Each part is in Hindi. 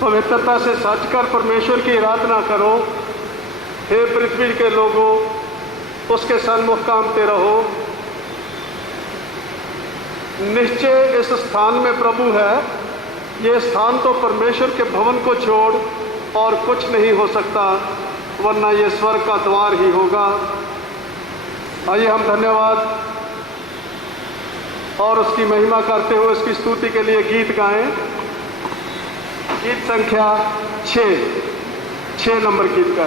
पवित्रता से सच कर परमेश्वर की आराधना करो। हे पृथ्वी के लोगों, उसके सन्मुख कामते रहो। निश्चय इस स्थान में प्रभु है। ये स्थान तो परमेश्वर के भवन को छोड़ और कुछ नहीं हो सकता, वरना ये स्वर्ग का द्वार ही होगा। आइए हम धन्यवाद और उसकी महिमा करते हुए उसकी स्तुति के लिए गीत गाएं। गीत संख्या 6 नंबर गीत का।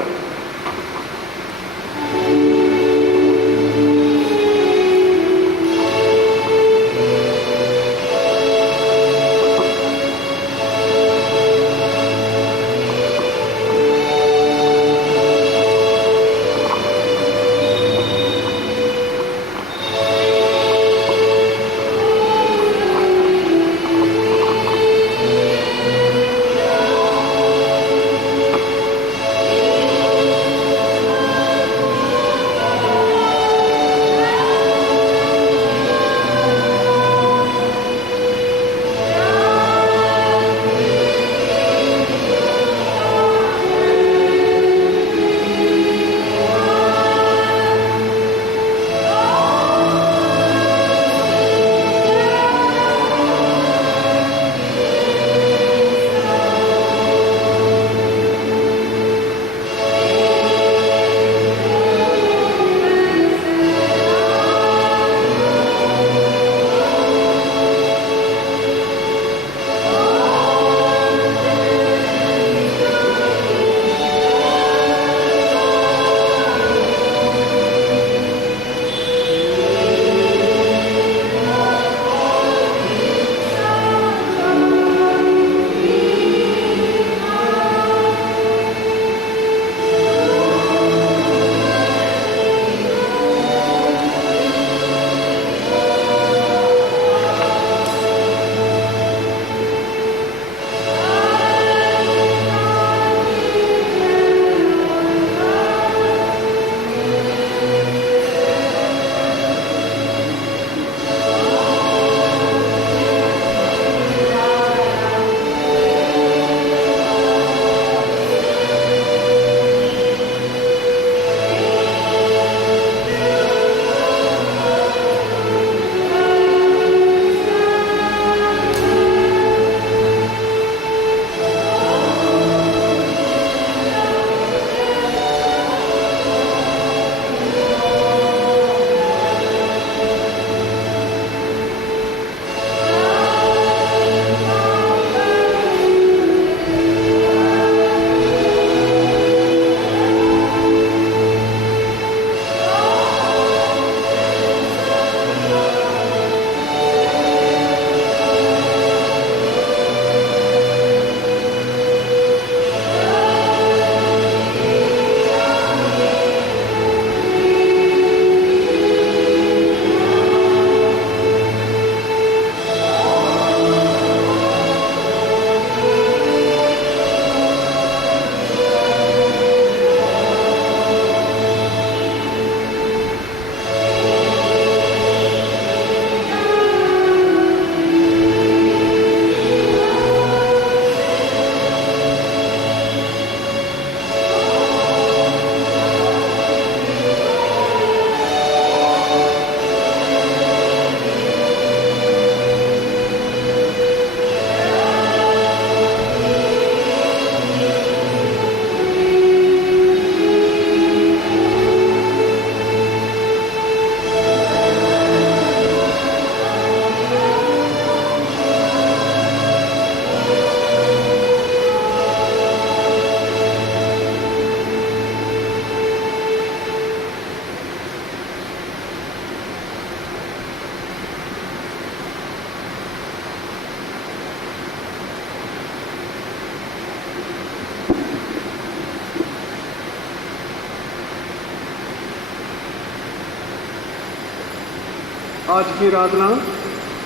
आज की आराधना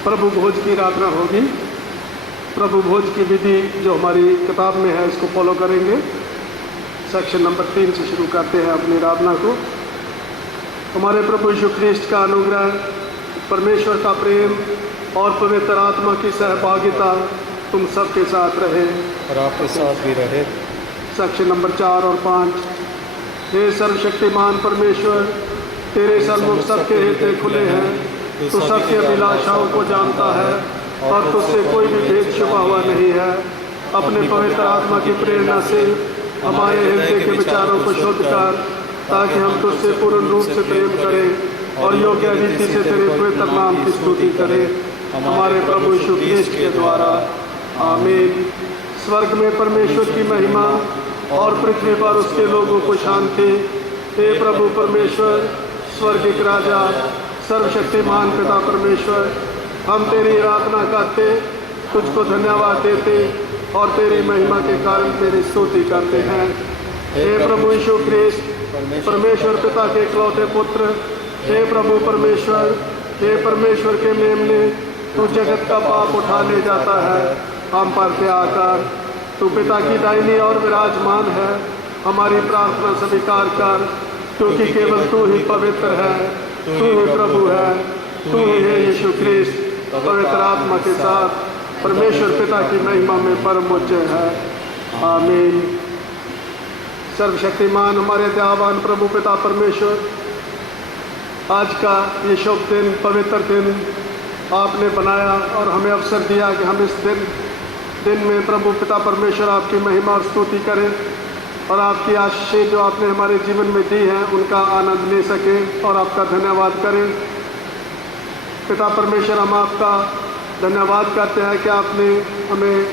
प्रभु भोज की आराधना होगी। प्रभु भोज की विधि जो हमारी किताब में है इसको फॉलो करेंगे। सेक्शन नंबर 3 से शुरू करते हैं अपनी आराधना को। हमारे प्रभु यीशु ख्रीस्त का अनुग्रह, परमेश्वर का प्रेम और पवित्र आत्मा की सहभागिता तुम सबके साथ रहे और आपके साथ भी रहे। सेक्शन नंबर 4 और 5। हे सर्वशक्तिमान परमेश्वर, तेरे सन्मुख सबके हृदय खुले हैं, तू सबके अभिलाषाओं को जानता है और तुझसे कोई भी भेद छुपा हुआ नहीं है। अपने पवित्र आत्मा की प्रेरणा से हमारे हृदय के विचारों को शुद्ध कर, ताकि हम तुझसे पूर्ण रूप से प्रेम करें और योग्य रीति से तेरे पवित्र नाम की स्तुति करें, हमारे प्रभु यीशु ख्रीस्त के द्वारा। आमीन। स्वर्ग में परमेश्वर की महिमा और पृथ्वी पर उसके लोगों को शांति। हे प्रभु परमेश्वर, स्वर्गिक राजा, सर्वशक्तिमान पिता परमेश्वर, हम तेरी आराधना करते, तुझको धन्यवाद देते और तेरी महिमा के कारण तेरी स्तुति करते हैं। हे प्रभु यीशु ख्रीस्त, परमेश्वर पिता के इकलौते पुत्र, हे प्रभु परमेश्वर, हे परमेश्वर के मेमने, तू जगत का पाप उठा ले जाता है। हम पर दया कर, तू पिता की दाहिनी और विराजमान है। हमारी प्रार्थना स्वीकार कर, क्योंकि केवल तू ही पवित्र है, तू ही प्रभु है, तू ही है यीशु ख्रीस्त, पवित्र आत्मा के साथ परमेश्वर पिता की महिमा में परम उच्च है। आमीन। सर्वशक्तिमान हमारे दयावान प्रभु पिता परमेश्वर, आज का ये शुभ दिन, पवित्र दिन आपने बनाया और हमें अवसर दिया कि हम इस दिन में प्रभु पिता परमेश्वर आपकी महिमा और स्तुति करें और आपकी आशीषें जो आपने हमारे जीवन में दी हैं उनका आनंद ले सकें और आपका धन्यवाद करें। पिता परमेश्वर, हम आपका धन्यवाद करते हैं कि आपने हमें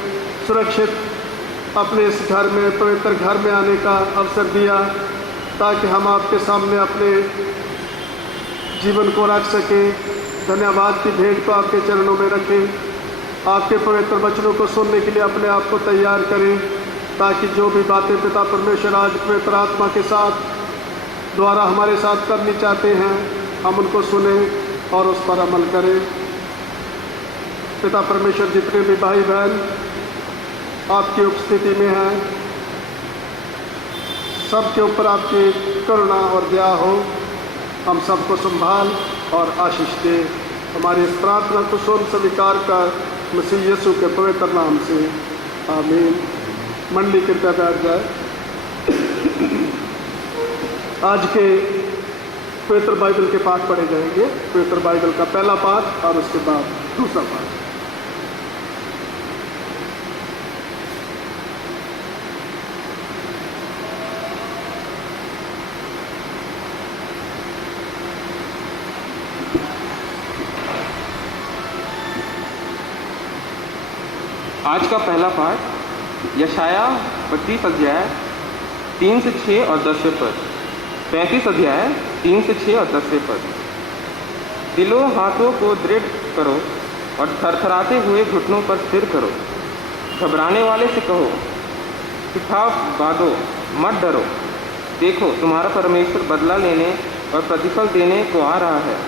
सुरक्षित अपने इस घर में, पवित्र घर में आने का अवसर दिया, ताकि हम आपके सामने अपने जीवन को रख सकें। धन्यवाद की भेंट को आपके चरणों में रखें, आपके पवित्र वचनों को सुनने के लिए अपने आप को तैयार करें, ताकि जो भी बातें पिता परमेश्वर आज पवित्र आत्मा के साथ द्वारा हमारे साथ करनी चाहते हैं, हम उनको सुने और उस पर अमल करें। पिता परमेश्वर, जितने भी भाई बहन आपकी उपस्थिति में हैं, सबके ऊपर आपकी करुणा और दया हो। हम सबको संभाल और आशीष दे। हमारी इस प्रार्थना को सुन स्वीकार कर मसीह यीशु के पवित्र नाम से। आमीन। मंडली कृपया बैठ जाए। आज के पवित्र बाइबल के पाठ पढ़े जाएंगे। पवित्र बाइबल का पहला पाठ और उसके बाद दूसरा पाठ। आज का पहला पाठ यशाया 32 अध्याय 3 से 6 और 10 पद। 35 अध्याय 3 से 6 और 10 पद। दिलों हाथों को दृढ़ करो और थरथराते हुए घुटनों पर स्थिर करो। घबराने वाले से कहो, शिखाफ बांधो, मत डरो। देखो, तुम्हारा परमेश्वर बदला लेने और प्रतिफल देने को आ रहा है।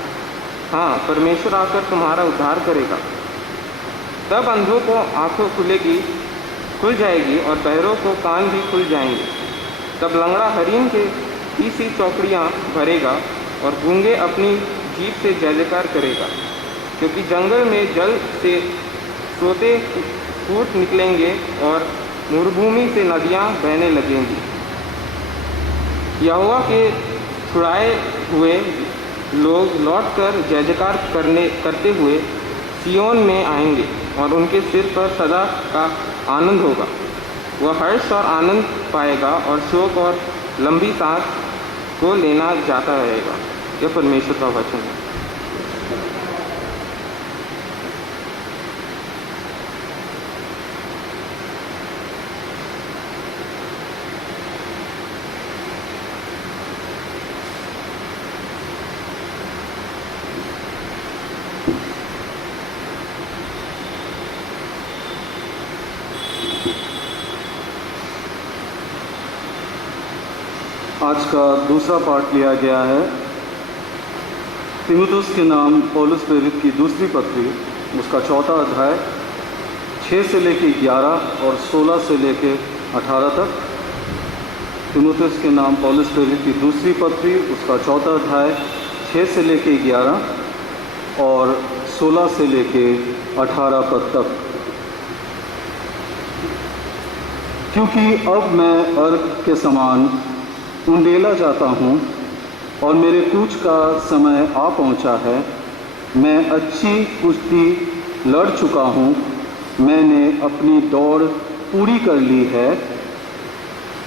हाँ, परमेश्वर आकर तुम्हारा उद्धार करेगा। तब अंधों को आंखों खुल जाएगी और बहरों को कान भी खुल जाएंगे। तब लंगड़ा हरीन के सी चौकड़ियाँ भरेगा और गूंगे अपनी जीभ से जय जयकार करेगा, क्योंकि जंगल में जल से सोते फूट निकलेंगे और मरुभूमि से नदियाँ बहने लगेंगी। यहोवा के छुड़ाए हुए लोग लौटकर जय जयकार करते हुए सियोन में आएंगे और उनके सिर पर सदा का आनंद होगा। वह हर्ष और आनंद पाएगा और शोक और लंबी सांस को लेना जाता रहेगा। यह परमेश्वर का वचन है। आज का दूसरा पाठ लिया गया है तीमुथियुस के नाम पौलुस प्रेरित की दूसरी पत्री, उसका 4था अध्याय 6 से लेके 11 और 16 से लेके 18 तक। तीमुथियुस के नाम पौलुस प्रेरित की दूसरी पत्री, उसका 4था अध्याय 6 से लेके 11 और 16 से लेके 18 पद तक। क्योंकि अब मैं अर्क के समान उंडेला जाता हूँ और मेरे कूच का समय आ पहुँचा है। मैं अच्छी कुश्ती लड़ चुका हूँ, मैंने अपनी दौड़ पूरी कर ली है,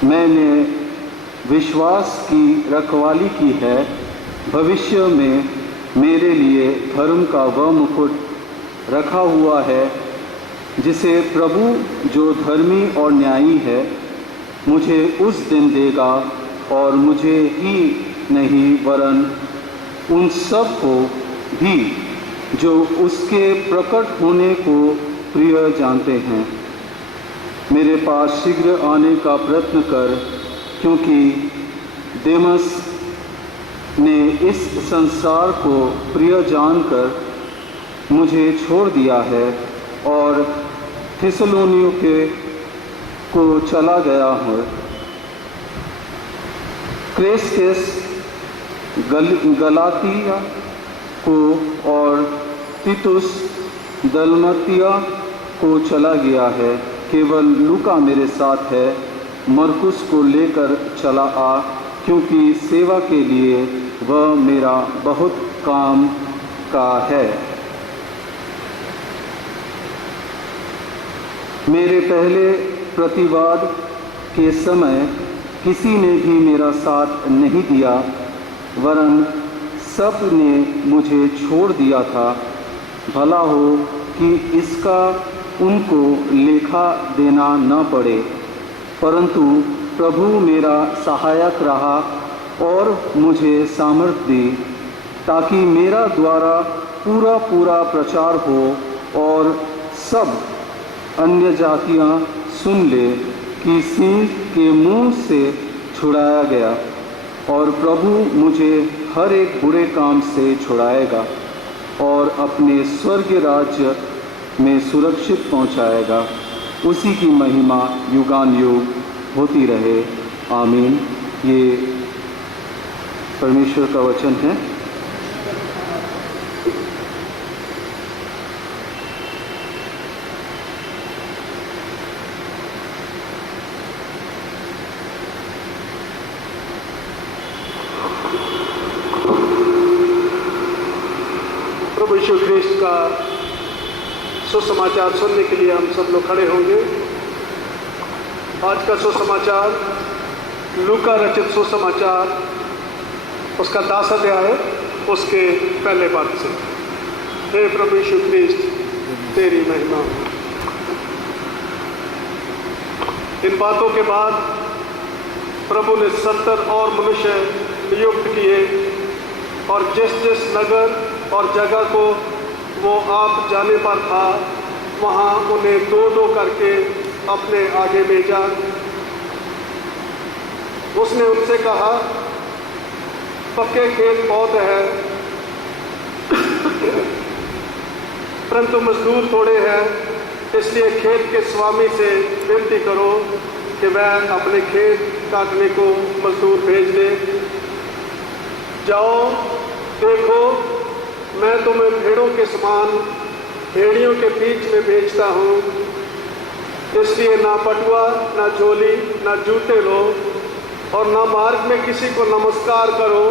मैंने विश्वास की रखवाली की है। भविष्य में मेरे लिए धर्म का वह मुकुट रखा हुआ है जिसे प्रभु जो धर्मी और न्यायी है मुझे उस दिन देगा, और मुझे ही नहीं वरन उन सब को भी जो उसके प्रकट होने को प्रिय जानते हैं। मेरे पास शीघ्र आने का प्रयत्न कर, क्योंकि देमस ने इस संसार को प्रिय जानकर मुझे छोड़ दिया है और थिस्सलुनीके को चला गया है। क्रेसकेस गलातिया को और तीतुस दलमतिया को चला गया है। केवल लूका मेरे साथ है। मरकुस को लेकर चला आ, क्योंकि सेवा के लिए वह मेरा बहुत काम का है। मेरे पहले प्रतिवाद के समय किसी ने भी मेरा साथ नहीं दिया, वरन सब ने मुझे छोड़ दिया था। भला हो कि इसका उनको लेखा देना न पड़े, परंतु प्रभु मेरा सहायक रहा और मुझे सामर्थ्य दी, ताकि मेरा द्वारा पूरा पूरा प्रचार हो और सब अन्य जातियाँ सुन ले कि सिंह के मुंह से छुड़ाया गया, और प्रभु मुझे हर एक बुरे काम से छुड़ाएगा और अपने स्वर्गीय राज्य में सुरक्षित पहुंचाएगा। उसी की महिमा युगानुयुग होती रहे। आमीन। ये परमेश्वर का वचन है। प्रभु यीशु ख्रीस्त का सुसमाचार सुनने के लिए हम सब लोग खड़े होंगे। आज का सुसमाचार लूका रचित सुसमाचार, उसका 10 अध्याय उसके पहले पद से। हे प्रभु यीशु ख्रीस्त, तेरी महिमा हो। इन बातों के बाद प्रभु ने 70 और मनुष्य नियुक्त किए, और जिस जिस नगर और जगह को वो आप जाने पर था, वहाँ उन्हें 2-2 करके अपने आगे भेजा। उसने उनसे कहा, पक्के खेत बहुत है, परंतु मजदूर थोड़े हैं, इसलिए खेत के स्वामी से विनती करो कि वह अपने खेत काटने को मजदूर भेज दे। जाओ, देखो, मैं तुम्हें भेड़ों के समान भेड़ियों के बीच में भेजता हूँ, इसलिए ना पटुआ, ना झोली, ना जूते लो, और ना मार्ग में किसी को नमस्कार करो।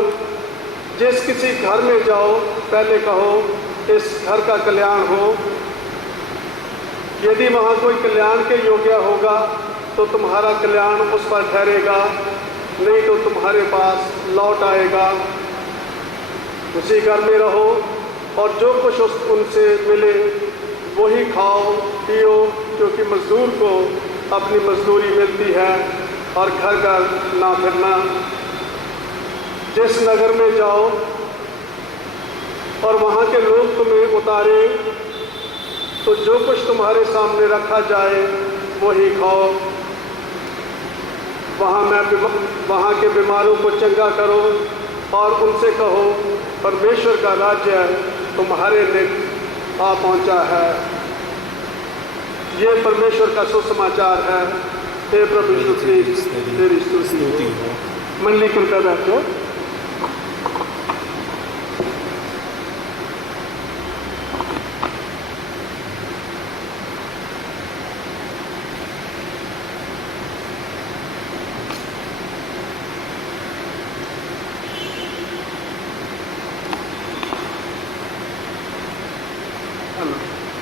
जिस किसी घर में जाओ, पहले कहो, इस घर का कल्याण हो। यदि वहाँ कोई कल्याण के योग्य होगा तो तुम्हारा कल्याण उस पर ठहरेगा, नहीं तो तुम्हारे पास लौट आएगा। उसी घर में रहो, और जो कुछ उनसे मिले वही खाओ पियो, क्योंकि मजदूर को अपनी मजदूरी मिलती है, और घर घर ना फिरना। जिस नगर में जाओ और वहाँ के लोग तुम्हें उतारे, तो जो कुछ तुम्हारे सामने रखा जाए वही खाओ। वहाँ के बीमारों को चंगा करो, और उनसे कहो, परमेश्वर का राज्य तुम्हारे निकट आ पहुँचा है। ये परमेश्वर का सुसमाचार है। हे प्रभु यीशु ख्रीस्त, तेरी स्तुति हो। मंडली कृपया बैठो।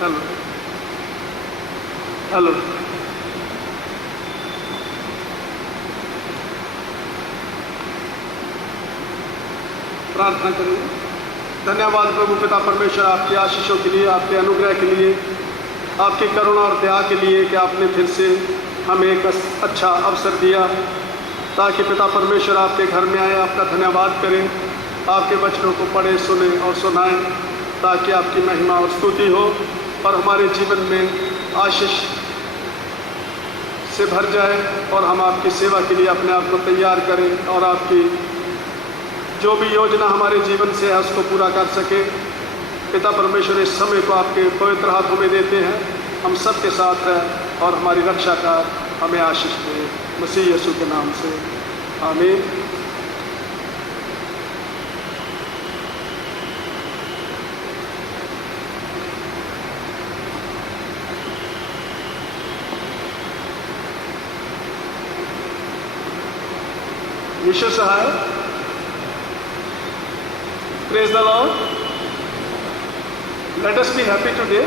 Hello hello. प्रार्थना करेंगे। धन्यवाद प्रभु पिता परमेश्वर आपकी आशीषों के लिए, आपके अनुग्रह के लिए, आपकी करुणा और दया के लिए कि आपने फिर से हमें एक अच्छा अवसर दिया ताकि पिता परमेश्वर आपके घर में आए, आपका धन्यवाद करें, आपके वचनों को पढ़े, सुने और सुनाएं, ताकि आपकी महिमा और स्तुति हो और हमारे जीवन में आशीष से भर जाए और हम आपकी सेवा के लिए अपने आप को तैयार करें और आपकी जो भी योजना हमारे जीवन से है उसको पूरा कर सके। पिता परमेश्वर इस समय को आपके पवित्र हाथों में देते हैं, हम सब के साथ हैं और हमारी रक्षा कर हमें आशीष दे, मसीह यीशु के नाम से आमीन। यीशु सहाय। Praise the lord. Let us be happy today,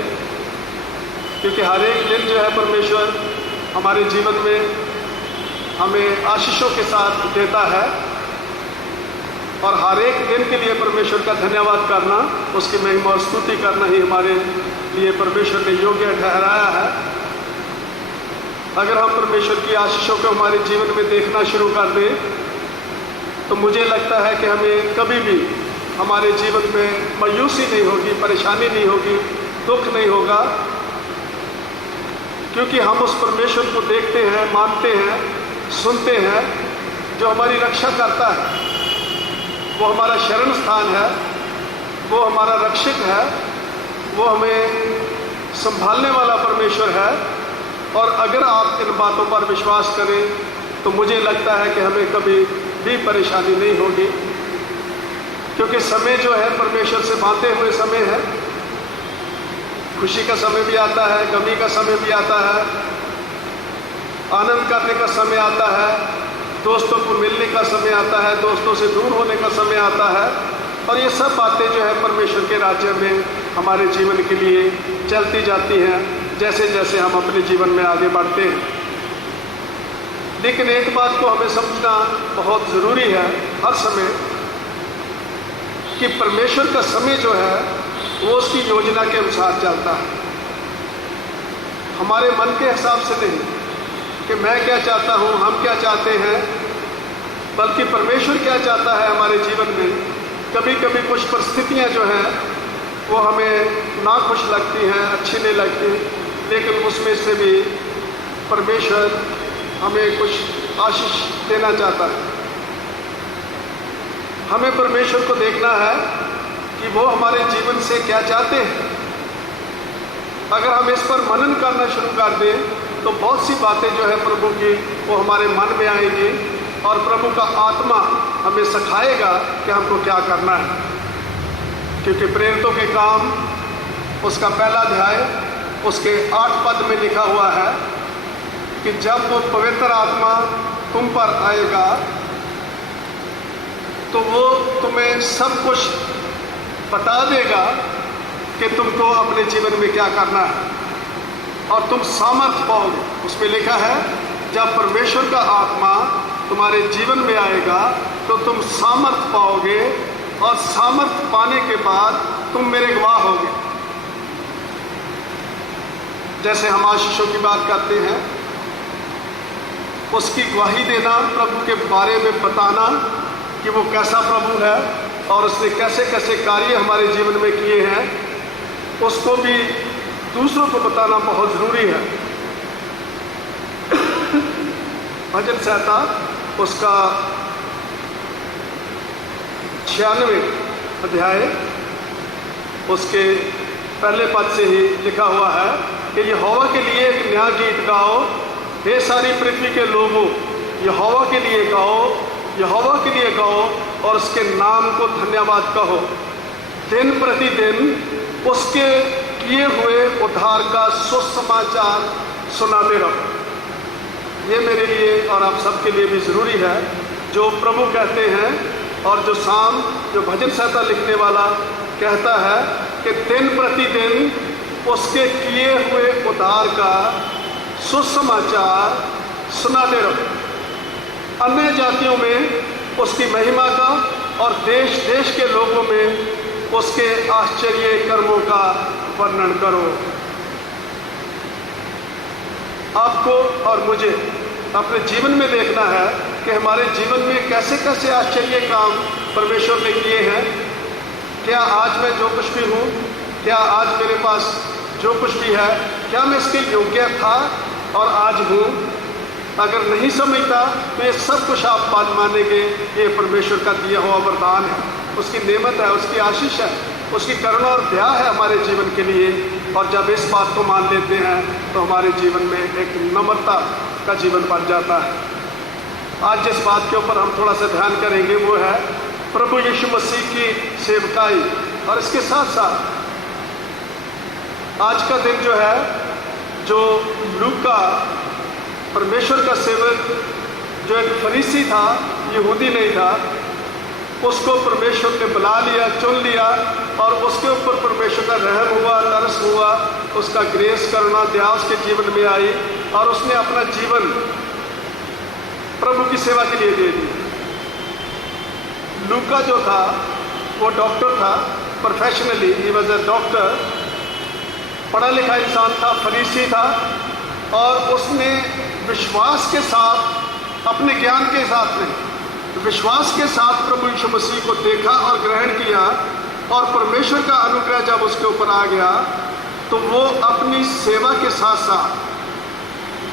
क्योंकि हर एक दिन जो है परमेश्वर हमारे जीवन में हमें आशीषों के साथ देता है और हर एक दिन के लिए परमेश्वर का धन्यवाद करना, उसकी महिमा और स्तुति करना ही हमारे लिए परमेश्वर ने योग्य ठहराया है। अगर हम परमेश्वर की आशीषों को हमारे जीवन में देखना शुरू कर दें तो मुझे लगता है कि हमें कभी भी हमारे जीवन में मायूसी नहीं होगी, परेशानी नहीं होगी, दुख नहीं होगा, क्योंकि हम उस परमेश्वर को देखते हैं, मानते हैं, सुनते हैं, जो हमारी रक्षा करता है। वो हमारा शरण स्थान है, वो हमारा रक्षक है, वो हमें संभालने वाला परमेश्वर है। और अगर आप इन बातों पर विश्वास करें तो मुझे लगता है कि हमें कभी भी परेशानी नहीं होगी, क्योंकि समय जो है परमेश्वर से बांधे हुए समय है। खुशी का समय भी आता है, गमी का समय भी आता है, आनंद करने का समय आता है, दोस्तों को मिलने का समय आता है, दोस्तों से दूर होने का समय आता है। और ये सब बातें जो है परमेश्वर के राज्य में हमारे जीवन के लिए चलती जाती हैं जैसे जैसे हम अपने जीवन में आगे बढ़ते हैं। लेकिन एक बात को हमें समझना बहुत ज़रूरी है हर समय, कि परमेश्वर का समय जो है वो उसकी योजना के अनुसार चलता है, हमारे मन के हिसाब से नहीं कि मैं क्या चाहता हूँ, हम क्या चाहते हैं, बल्कि परमेश्वर क्या चाहता है हमारे जीवन में। कभी कभी कुछ परिस्थितियाँ जो हैं वो हमें ना खुश लगती हैं, अच्छी नहीं लगती, लेकिन उसमें से भी परमेश्वर हमें कुछ आशीष देना चाहता है। हमें परमेश्वर को देखना है कि वो हमारे जीवन से क्या चाहते हैं। अगर हम इस पर मनन करना शुरू कर दें तो बहुत सी बातें जो है प्रभु की वो हमारे मन में आएंगी और प्रभु का आत्मा हमें सिखाएगा कि हमको क्या करना है। क्योंकि प्रेरितों के काम उसका पहला अध्याय उसके 8 पद में लिखा हुआ है कि जब वो पवित्र आत्मा तुम पर आएगा तो वो तुम्हें सब कुछ बता देगा कि तुमको अपने जीवन में क्या करना है और तुम सामर्थ पाओगे। उसमें लिखा है जब परमेश्वर का आत्मा तुम्हारे जीवन में आएगा तो तुम सामर्थ पाओगे और सामर्थ पाने के बाद तुम मेरे गवाह होगे। जैसे हम आशीषों की बात करते हैं, उसकी गवाही देना, प्रभु के बारे में बताना कि वो कैसा प्रभु है और उसने कैसे कैसे कार्य हमारे जीवन में किए हैं, उसको भी दूसरों को बताना बहुत ज़रूरी है। भजन संहिता उसका 96 अध्याय उसके पहले पद से ही लिखा हुआ है कि यहोवा के लिए एक नया गीत गाओ, हे सारी पृथ्वी के लोगों, यहोवा के लिए गाओ, यहोवा के लिए गाओ और उसके नाम को धन्यवाद कहो। दिन प्रतिदिन उसके किए हुए उद्धार का सुसमाचार सुनाते रहो। ये मेरे लिए और आप सबके लिए भी ज़रूरी है। जो प्रभु कहते हैं और जो भजन संहिता लिखने वाला कहता है कि दिन प्रतिदिन उसके किए हुए उद्धार का सुसमाचार सुनाते रहो। अन्य जातियों में उसकी महिमा का और देश देश के लोगों में उसके आश्चर्य कर्मों का वर्णन करो। आपको और मुझे अपने जीवन में देखना है कि हमारे जीवन में कैसे कैसे आश्चर्य काम परमेश्वर ने किए हैं। क्या आज मैं जो कुछ भी हूँ, क्या आज मेरे पास जो कुछ भी है, क्या मैं इसके योग्य था और आज हूँ? अगर नहीं समझता तो ये सब कुछ आप बात मानेंगे ये परमेश्वर का दिया हुआ वरदान है, उसकी नेमत है, उसकी आशीष है, उसकी करुणा और दया है हमारे जीवन के लिए। और जब इस बात को मान लेते हैं तो हमारे जीवन में एक नम्रता का जीवन बन जाता है। आज जिस बात के ऊपर हम थोड़ा सा ध्यान करेंगे वो है प्रभु यीशु मसीह की सेवकाई। और इसके साथ साथ आज का दिन जो है, जो लूका परमेश्वर का सेवक जो एक फरीसी था, यहूदी नहीं था, उसको परमेश्वर ने बुला लिया, चुन लिया और उसके ऊपर परमेश्वर का रहम हुआ, तरस हुआ, उसका ग्रेस करना, दया उसके जीवन में आई और उसने अपना जीवन प्रभु की सेवा के लिए दे दिया। लूका जो था वो डॉक्टर था, professionally he was a doctor, पढ़ा लिखा इंसान था, फरीसी था और उसने विश्वास के साथ, अपने ज्ञान के साथ नहीं, विश्वास के साथ प्रभु यीशु मसीह को देखा और ग्रहण किया। और परमेश्वर का अनुग्रह जब उसके ऊपर आ गया तो वो अपनी सेवा के साथ साथ,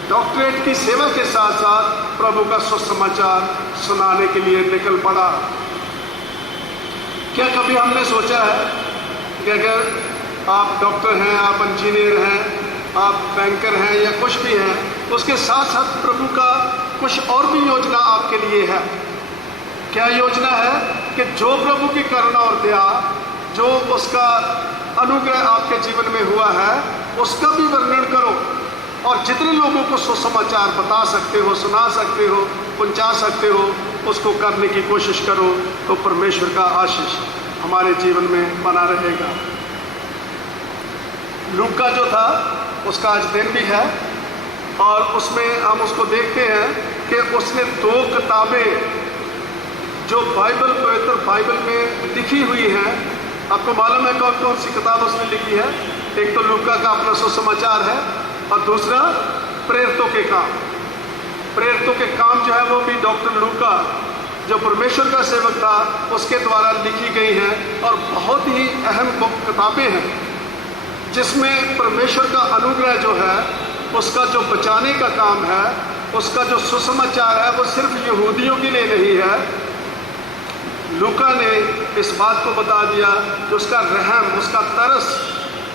डॉक्टरेट की सेवा के साथ साथ प्रभु का सुसमाचार सुनाने के लिए निकल पड़ा। क्या कभी हमने सोचा है कि अगर आप डॉक्टर हैं, आप इंजीनियर हैं, आप बैंकर हैं या कुछ भी हैं, उसके साथ साथ प्रभु का कुछ और भी योजना आपके लिए है? क्या योजना है कि जो प्रभु की करुणा और दया, जो उसका अनुग्रह आपके जीवन में हुआ है, उसका भी वर्णन करो और जितने लोगों को सुसमाचार बता सकते हो, सुना सकते हो, पहुंचा सकते हो, उसको करने की कोशिश करो, तो परमेश्वर का आशीष हमारे जीवन में बना रहेगा। लूका जो था उसका आज दिन भी है और उसमें हम उसको देखते हैं कि उसने 2 किताबें जो बाइबल, पवित्र बाइबल में लिखी हुई हैं। आपको मालूम है कौन कौन सी किताब उसने लिखी है? एक तो लूका का अपना सुसमाचार है और दूसरा प्रेरितों के काम। प्रेरितों के काम जो है वो भी डॉक्टर लूका, जो परमेश्वर का सेवक था, उसके द्वारा लिखी गई हैं और बहुत ही अहम किताबें हैं जिसमें परमेश्वर का अनुग्रह जो है, उसका जो बचाने का काम है, उसका जो सुसमाचार है, वो सिर्फ यहूदियों के लिए नहीं है। लूका ने इस बात को बता दिया कि उसका रहम, उसका तरस,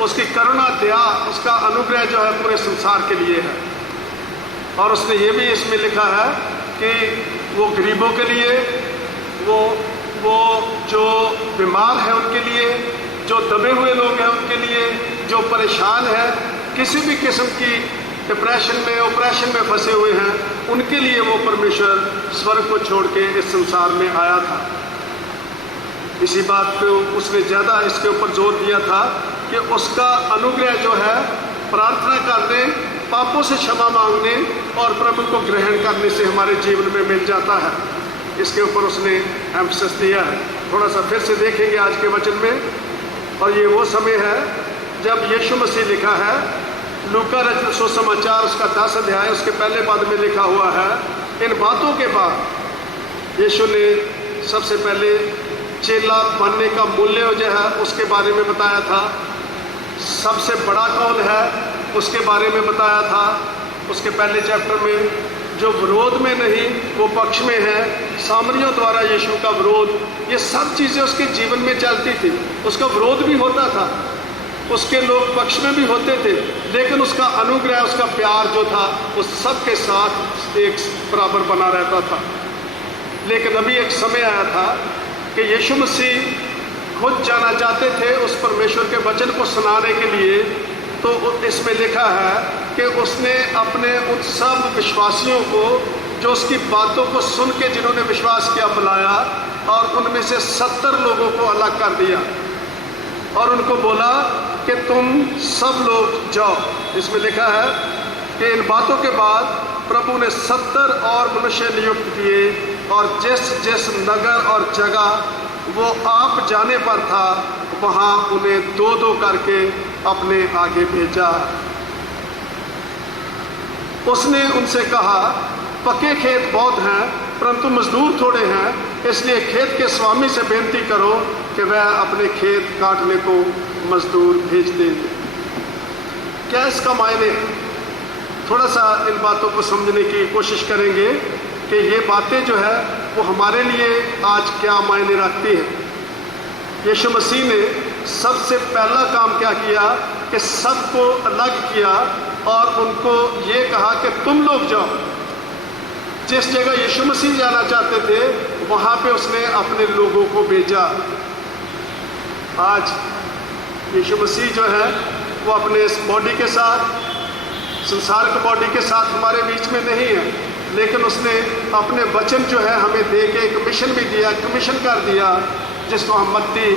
उसकी करुणा, दया, उसका अनुग्रह जो है पूरे संसार के लिए है। और उसने ये भी इसमें लिखा है कि वो गरीबों के लिए, वो जो बीमार है उनके लिए, जो दबे हुए लोग हैं उनके लिए, जो परेशान है, किसी भी किस्म की डिप्रेशन में, ऑपरेशन में फंसे हुए हैं, उनके लिए वो परमेश्वर स्वर्ग को छोड़ के इस संसार में आया था। इसी बात पे उसने ज़्यादा इसके ऊपर जोर दिया था कि उसका अनुग्रह जो है प्रार्थना करने, पापों से क्षमा मांगने और प्रभु को ग्रहण करने से हमारे जीवन में मिल जाता है। इसके ऊपर उसने एम्फसिस दिया है। थोड़ा सा फिर से देखेंगे आज के वचन में। और ये वो समय है जब यीशु मसीह लिखा है, लूका रचित सुसमाचार उसका 10 अध्याय उसके पहले पद में लिखा हुआ है, इन बातों के बाद यीशु ने सबसे पहले चेला बनने का मूल्य जो है उसके बारे में बताया था। सबसे बड़ा कौन है उसके बारे में बताया था। उसके पहले चैप्टर में जो विरोध में नहीं वो पक्ष में है, सामरियों द्वारा यीशु का विरोध, ये सब चीज़ें उसके जीवन में चलती थी। उसका विरोध भी होता था, उसके लोग पक्ष में भी होते थे, लेकिन उसका अनुग्रह, उसका प्यार जो था वो सबके साथ एक बराबर बना रहता था। लेकिन अभी एक समय आया था कि यीशु मसीह खुद जाना चाहते थे उस परमेश्वर के वचन को सुनाने के लिए। तो इसमें लिखा है कि उसने अपने उन सब विश्वासियों को जो उसकी बातों को सुन के जिन्होंने विश्वास किया बुलाया और उनमें से 70 लोगों को अलग कर दिया और उनको बोला कि तुम सब लोग जाओ। इसमें लिखा है कि इन बातों के बाद प्रभु ने 70 और मनुष्य नियुक्त किए और जिस जिस नगर और जगह वो आप जाने पर था वहाँ उन्हें दो दो करके अपने आगे भेजा। उसने उनसे कहा, पक्के खेत बहुत हैं परंतु मजदूर थोड़े हैं, इसलिए खेत के स्वामी से बेनती करो कि वह अपने खेत काटने को मजदूर भेज देंगे। क्या इसका मायने? थोड़ा सा इन बातों को समझने की कोशिश करेंगे कि ये बातें जो है वो हमारे लिए आज क्या मायने रखती है। यीशु मसीह ने सबसे पहला काम क्या किया कि सबको अलग किया और उनको ये कहा कि तुम लोग जाओ। जिस जगह यीशु मसीह जाना चाहते थे वहाँ पे उसने अपने लोगों को भेजा। आज यीशु मसीह जो है वो अपने इस बॉडी के साथ, संसार के बॉडी के साथ हमारे बीच में नहीं है, लेकिन उसने अपने वचन जो है हमें दे के एक मिशन भी दिया, कमीशन कर दिया, जिसको हम मत्ती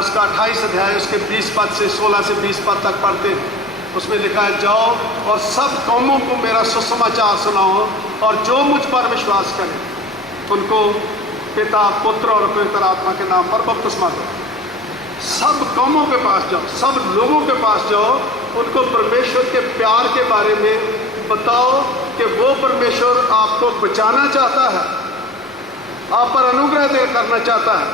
उसका 28 अध्याय उसके 20 पद से 16 से 20 पद तक पढ़ते हैं। उसमें लिखा है, जाओ और सब कौमों को मेरा सुसमाचार सुनाओ और जो मुझ पर विश्वास करें उनको पिता, पुत्र और पवित्र आत्मा के नाम पर बपतिस्मा दो। सब कौमों के पास जाओ, सब लोगों के पास जाओ, उनको परमेश्वर के प्यार के बारे में बताओ कि वो परमेश्वर आपको बचाना चाहता है, आप पर अनुग्रह दे करना चाहता है,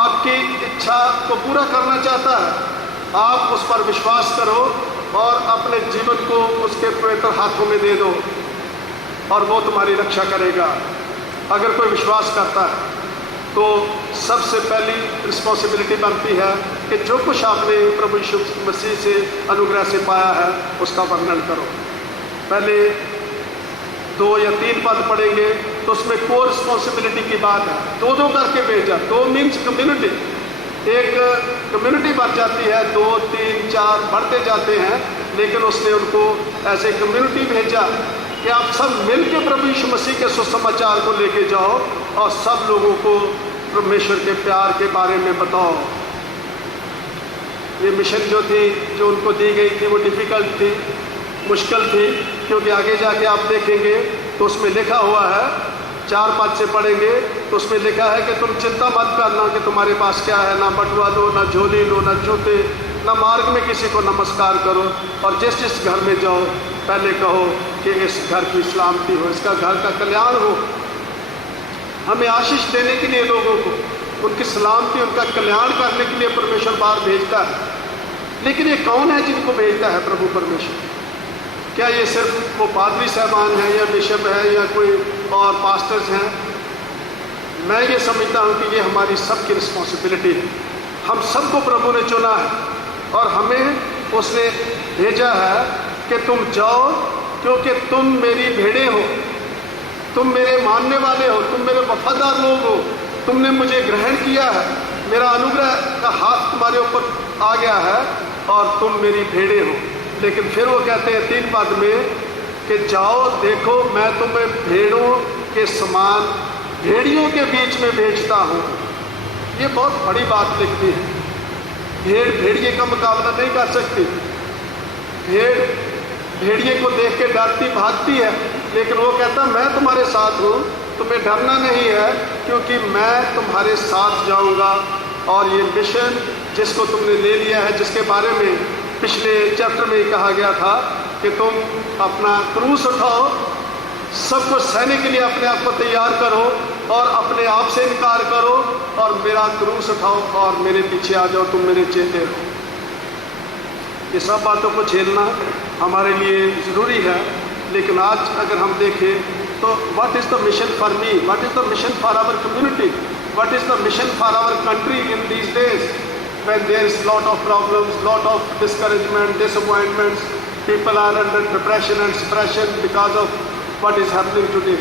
आपकी इच्छा को पूरा करना चाहता है। आप उस पर विश्वास करो और अपने जीवन को उसके पवित्र हाथों में दे दो और वो तुम्हारी रक्षा करेगा। अगर कोई विश्वास करता है तो सबसे पहली रिस्पॉन्सिबिलिटी बनती है कि जो कुछ आपने प्रभु यीशु मसीह से अनुग्रह से पाया है उसका वर्णन करो। पहले 2 या 3 पद पढ़ेंगे तो उसमें को रिस्पॉन्सिबिलिटी की बात है। दो दो करके भेजा। 2 मीन्स कम्युनिटी, एक कम्युनिटी बन जाती है, 2, 3, 4 बढ़ते जाते हैं, लेकिन उसने उनको ऐसे कम्युनिटी भेजा कि आप सब मिल के प्रभु यीशु मसीह के सुसमाचार को लेके जाओ और सब लोगों को परमेश्वर के प्यार के बारे में बताओ। ये मिशन जो थी, जो उनको दी गई थी, वो डिफ़िकल्ट थी, मुश्किल थी, क्योंकि आगे जाके आप देखेंगे तो उसमें लिखा हुआ है, 4 पद से पढ़ेंगे तो उसमें लिखा है कि तुम चिंता मत करना कि तुम्हारे पास क्या है, ना बटुआ लो, ना झोली लो, ना जूते, ना मार्ग में किसी को नमस्कार करो, और जिस जिस घर में जाओ पहले कहो कि इस घर की सलामती हो, इसका घर का कल्याण हो। हमें आशीष देने के लिए लोगों को उनकी सलामती, उनका कल्याण करने के लिए परमेश्वर बाहर भेजता है। लेकिन ये कौन है जिनको भेजता है प्रभु परमेश्वर? क्या ये सिर्फ वो पादरी साहबान हैं या बिशप है या कोई और पास्टर्स हैं? मैं ये समझता हूँ कि ये हमारी सबकी रिस्पॉन्सिबिलिटी है। हम सबको प्रभु ने चुना है और हमें उसने भेजा है कि तुम जाओ, क्योंकि तुम मेरी भेड़ें हो, तुम मेरे मानने वाले हो, तुम मेरे वफादार लोग हो, तुमने मुझे ग्रहण किया है, मेरा अनुग्रह का हाथ तुम्हारे ऊपर आ गया है और तुम मेरी भेड़ें हो। लेकिन फिर वो कहते हैं 3 पद में कि जाओ, देखो मैं तुम्हें भेड़ों के समान भेड़ियों के बीच में भेजता हूँ। ये बहुत बड़ी बात लिखती है। भेड़ भेड़िए का मुकाबला नहीं कर सकती। भेड़ भेड़िए को देख के डरती, भागती है, लेकिन वो कहता मैं तुम्हारे साथ हूँ, तुम्हें डरना नहीं है, क्योंकि मैं तुम्हारे साथ जाऊँगा। और ये मिशन जिसको तुमने ले लिया है, जिसके बारे में पिछले चैप्टर में ही कहा गया था कि तुम अपना क्रूस उठाओ, सबको सहने के लिए अपने आप को तैयार करो और अपने आप से इनकार करो और मेरा क्रूस उठाओ और मेरे पीछे आ जाओ, तुम मेरे चेले हो। ये सब बातों को झेलना हमारे लिए ज़रूरी है। लेकिन आज अगर हम देखें तो what is the mission for me, what is the mission for our community, what is the mission for our country in these days when there is lot of problems, lot of discouragement, disappointments, people are under depression and suppression because of what is happening today,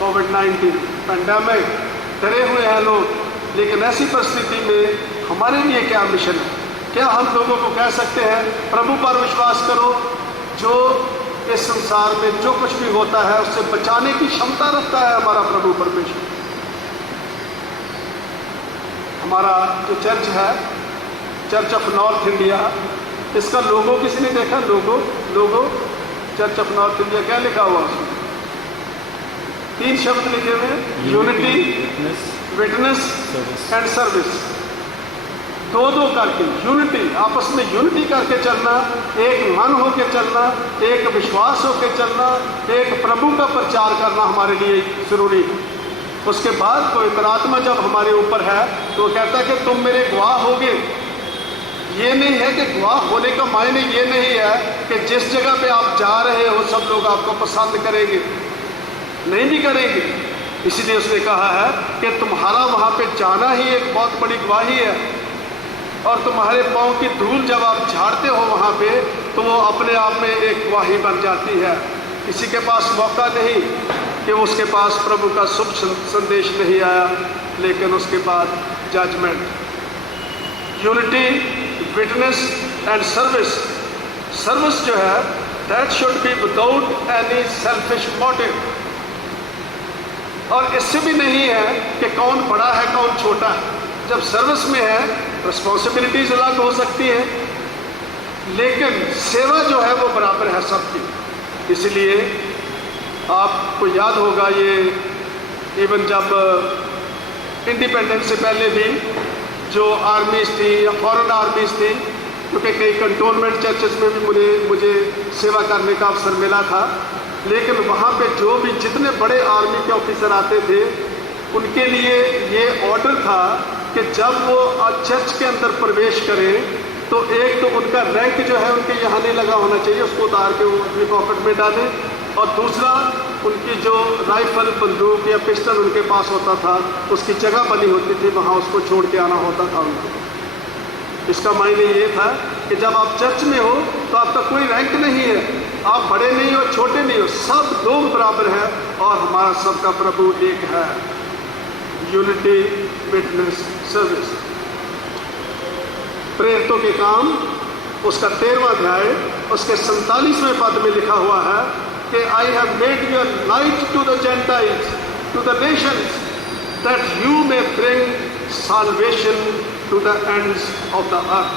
COVID-19 pandemic, डरे हुए हैं लोग। लेकिन ऐसी परिस्थिति में हमारे लिए क्या मिशन है? क्या हम लोगों को कह सकते हैं प्रभु पर विश्वास करो, जो इस संसार में जो कुछ भी होता है उससे बचाने की क्षमता रखता है हमारा प्रभु परमेश्वर। हमारा जो चर्च है, चर्च ऑफ नॉर्थ इंडिया, इसका लोगो किसी ने देखा? लोगो चर्च ऑफ नॉर्थ इंडिया, क्या लिखा हुआ उसमें? 3 शब्द लिखे हुए, यूनिटी, विटनेस एंड सर्विस। दो करके यूनिटी, आपस में यूनिटी करके चलना, एक मन होके चलना, एक विश्वास होके चलना, एक प्रभु का प्रचार करना हमारे लिए जरूरी है। उसके बाद पवित्र आत्मा जब हमारे ऊपर है तो कहता है कि तुम मेरे गवाह होगे। ये नहीं है कि गवाह होने का मायने ये नहीं है कि जिस जगह पे आप जा रहे हो सब लोग आपको पसंद करेंगे, नहीं भी करेंगे। इसलिए उसने कहा है कि तुम्हारा वहाँ पे जाना ही एक बहुत बड़ी गवाही है, और तुम्हारे पाँव की धूल जब आप झाड़ते हो वहाँ पे तो वो अपने आप में एक गवाही बन जाती है। किसी के पास मौका नहीं कि उसके पास प्रभु का शुभ संदेश नहीं आया, लेकिन उसके बाद judgement. Unity, witness and service. Service जो है that should be without any selfish motive, और इससे भी नहीं है कि कौन बड़ा है कौन छोटा है। जब सर्विस में है रिस्पॉन्सिबिलिटीज अलग हो सकती हैं, लेकिन सेवा जो है वो बराबर है सबकी। इसलिए आपको याद होगा ये इवन जब इंडिपेंडेंस से पहले भी जो आर्मीज थी या फॉरेन आर्मीज थी, क्योंकि कई कंटोनमेंट चर्चेस में भी मुझे सेवा करने का अवसर मिला था, लेकिन वहाँ पे जो भी जितने बड़े आर्मी के ऑफिसर आते थे उनके लिए ये ऑर्डर था कि जब वो चर्च के अंदर प्रवेश करें तो एक तो उनका रैंक जो है उनके यहाँ नहीं लगा होना चाहिए, उसको उतार के वो अपनी पॉकेट में डालें, और दूसरा उनकी जो राइफल, बंदूक या पिस्टल उनके पास होता था उसकी जगह बनी होती थी, वहाँ उसको छोड़ के आना होता था उनको। इसका मायने ये था कि जब आप चर्च में हो तो आपका कोई रैंक नहीं है, आप बड़े नहीं हो छोटे नहीं हो, सब लोग बराबर हैं और हमारा सबका प्रभु एक है। Unity, witness, service. प्रेरितों के काम उसका 13वां अध्याय उसके 47वें पद में लिखा हुआ है कि I have made your light to the Gentiles, to the nations, that you may bring salvation to the ends of the earth.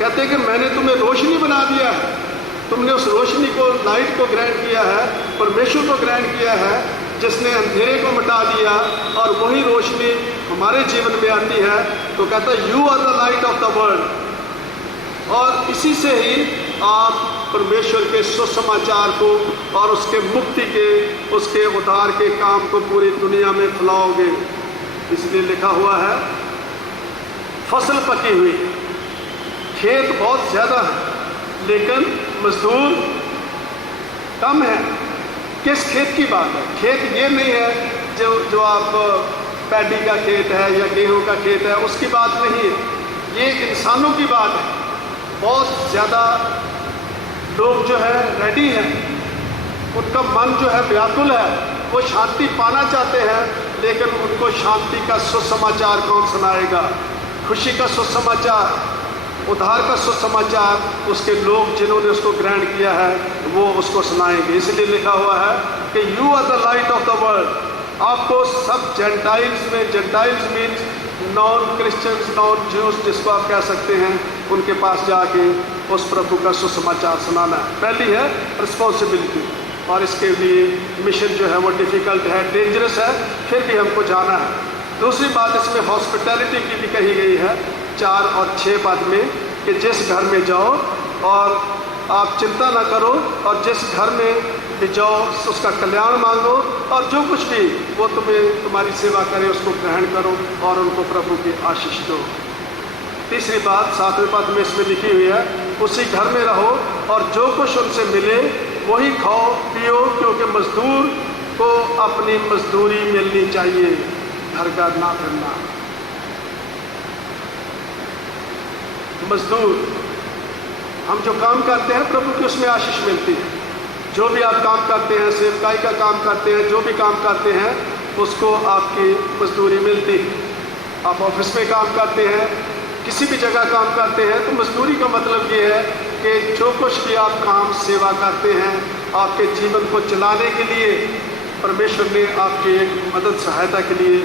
कहते हैं कि मैंने तुम्हें रोशनी बना दिया है, तुमने उस रोशनी को, लाइट को ग्रहण किया है, परमेश्वर को ग्रहण किया है जिसने अंधेरे को मिटा दिया, और वही रोशनी हमारे जीवन में आती है। तो कहता है you are the light of the world, और इसी से ही आप परमेश्वर के सुसमाचार को और उसके मुक्ति के, उसके उद्धार के काम को पूरी दुनिया में फैलाओगे। इसलिए लिखा हुआ है फसल पकी हुई, खेत बहुत ज़्यादा है लेकिन मजदूर कम है। किस खेत की बात है? खेत ये नहीं है जो आप पैडी का खेत है या गेहूं का खेत है, उसकी बात नहीं है, ये इंसानों की बात है। बहुत ज़्यादा लोग जो है रेडी हैं, उनका मन जो है व्याकुल है, वो शांति पाना चाहते हैं, लेकिन उनको शांति का सुसमाचार कौन सुनाएगा? खुशी का सुसमाचार, उद्धार का सुसमाचार उसके लोग जिन्होंने उसको ग्रहण किया है वो उसको सुनाएंगे। इसलिए लिखा हुआ है कि you are the light of the world. आपको सब जेंटाइल्स में, Gentiles means non Christians, non Jews जिसको आप कह सकते हैं, उनके पास जाके उस प्रभु का सुसमाचार सुनाना है। पहली है रिस्पॉन्सिबिलिटी, और इसके लिए मिशन जो है वो डिफ़िकल्ट है, डेंजरस है, फिर भी हमको जाना है। दूसरी बात इसमें हॉस्पिटैलिटी की भी कही गई है 4 और 6 पद में कि जिस घर में जाओ और आप चिंता ना करो, और जिस घर में भी जाओ उसका कल्याण मांगो, और जो कुछ भी वो तुम्हें तुम्हारी सेवा करे उसको ग्रहण करो और उनको प्रभु की आशीष दो। तीसरी बात 7वें पद में इसमें लिखी हुई है उसी घर में रहो और जो कुछ उनसे मिले वही खाओ पियो, क्योंकि मजदूर को अपनी मजदूरी मिलनी चाहिए, घर घर ना फिरना। मजदूर, हम जो काम करते हैं प्रभु की उसमें आशीष मिलती है। जो भी आप काम करते हैं, सेवकाई का काम करते हैं, जो भी काम करते हैं उसको आपकी मजदूरी मिलती है। आप ऑफिस में काम करते हैं, किसी भी जगह काम करते हैं, तो मजदूरी का मतलब ये है कि जो कुछ भी आप काम सेवा करते हैं आपके जीवन को चलाने के लिए परमेश्वर ने आपकी एक मदद सहायता के लिए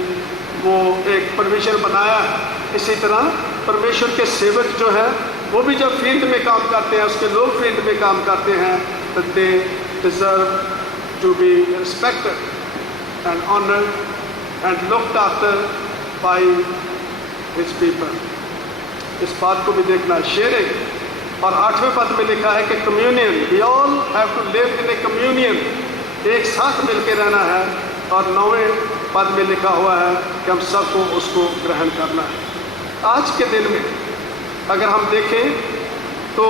वो एक परमेश्वर बनाया है। इसी तरह परमेश्वर के सेवक जो है वो भी जब फील्ड में काम करते हैं, उसके लोग फील्ड में काम करते हैं, तो they deserve to be respected and honoured and looked after by his people. इस बात को भी देखना है। शेयरिंग, और 8वें पद में लिखा है कि communion, we all have to live in a communion, एक साथ मिलकर रहना है। और 9वें पद में लिखा हुआ है कि हम सबको उसको ग्रहण करना है। आज के दिन में अगर हम देखें तो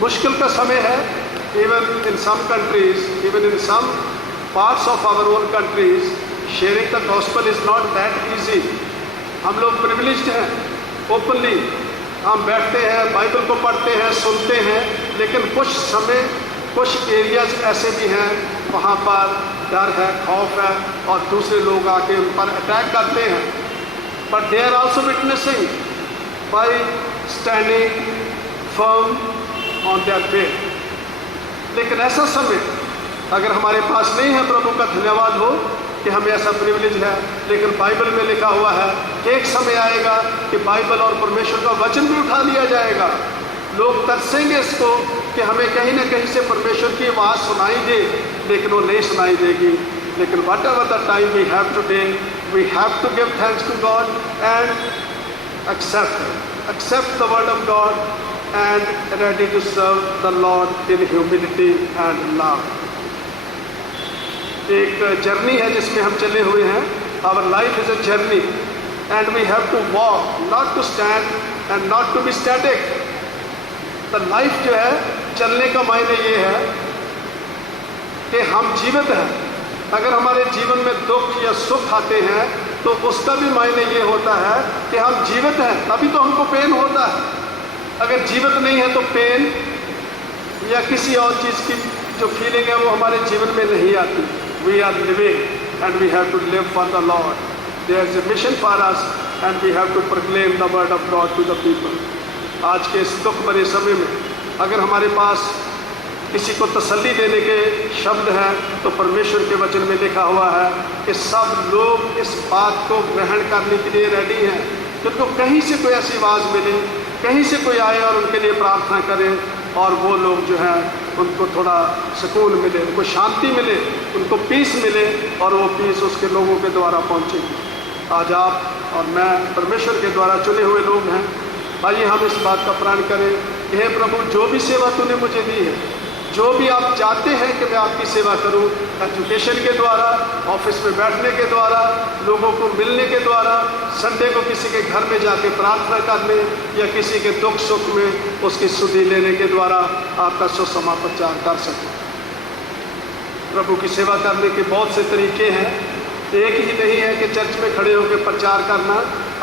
मुश्किल का समय है। Even in some countries, even in some parts of our own countries, sharing the gospel is not that easy. हम लोग प्रिविलेज्ड हैं, ओपनली हम बैठते हैं, बाइबल को पढ़ते हैं, सुनते हैं, लेकिन कुछ समय कुछ एरियाज ऐसे भी हैं वहाँ पर डर है, खौफ है और दूसरे लोग आके उन पर अटैक करते हैं। But they are also witnessing by standing firm on their faith. लेकिन ऐसा समय अगर हमारे पास नहीं है, प्रभु का धन्यवाद हो कि हमें ऐसा प्रिविलेज है, लेकिन बाइबल में लिखा हुआ है कि एक समय आएगा कि बाइबल और परमेश्वर का वचन भी उठा लिया जाएगा। लोग तरसेंगे इसको कि हमें कहीं ना कहीं से परमेश्वर की आवाज़ सुनाई दे, लेकिन वो नहीं सुनाई देगी। लेकिन whatever the time we have today, we have to give thanks to God and accept the word of God and ready to serve the Lord in humility and love. एक जर्नी है जिसमें हम चले हुए हैं। Our life is a journey and we have to walk, not to stand and not to be static. The life जो है, चलने का मायने ये है कि हम जीवित हैं। अगर हमारे जीवन में दुख या सुख आते हैं तो उसका भी मायने ये होता है कि हम जीवित हैं, तभी तो हमको पेन होता है। अगर जीवित नहीं है तो पेन या किसी और चीज़ की जो फीलिंग है वो हमारे जीवन में नहीं आती। We are living and we have to live for the Lord. There is a mission for us and we have to proclaim the word of God to the people. आज के इस दुख भरे समय में अगर हमारे पास किसी को तसल्ली देने के शब्द हैं तो परमेश्वर के वचन में लिखा हुआ है कि सब लोग इस बात को ग्रहण करने के लिए रेडी हैं। जिनको कहीं से कोई ऐसी आवाज़ मिले, कहीं से कोई आए और उनके लिए प्रार्थना करे और वो लोग जो हैं उनको थोड़ा सुकून मिले, उनको शांति मिले, उनको पीस मिले और वो पीस उसके लोगों के द्वारा पहुँचेगी। आज आप और मैं परमेश्वर के द्वारा चुने हुए लोग हैं। आइए हम इस बात का प्रण करें कि हे प्रभु, जो भी सेवा तूने मुझे दी है, जो भी आप चाहते हैं कि मैं आपकी सेवा करूं, एजुकेशन के द्वारा, ऑफिस में बैठने के द्वारा, लोगों को मिलने के द्वारा, संडे को किसी के घर में जाके प्रार्थना करने या किसी के दुख सुख में उसकी सुधि लेने के द्वारा आपका सुसमाचार कर सकूं। प्रभु की सेवा करने के बहुत से तरीके हैं। एक ही नहीं है कि चर्च में खड़े होकर प्रचार करना।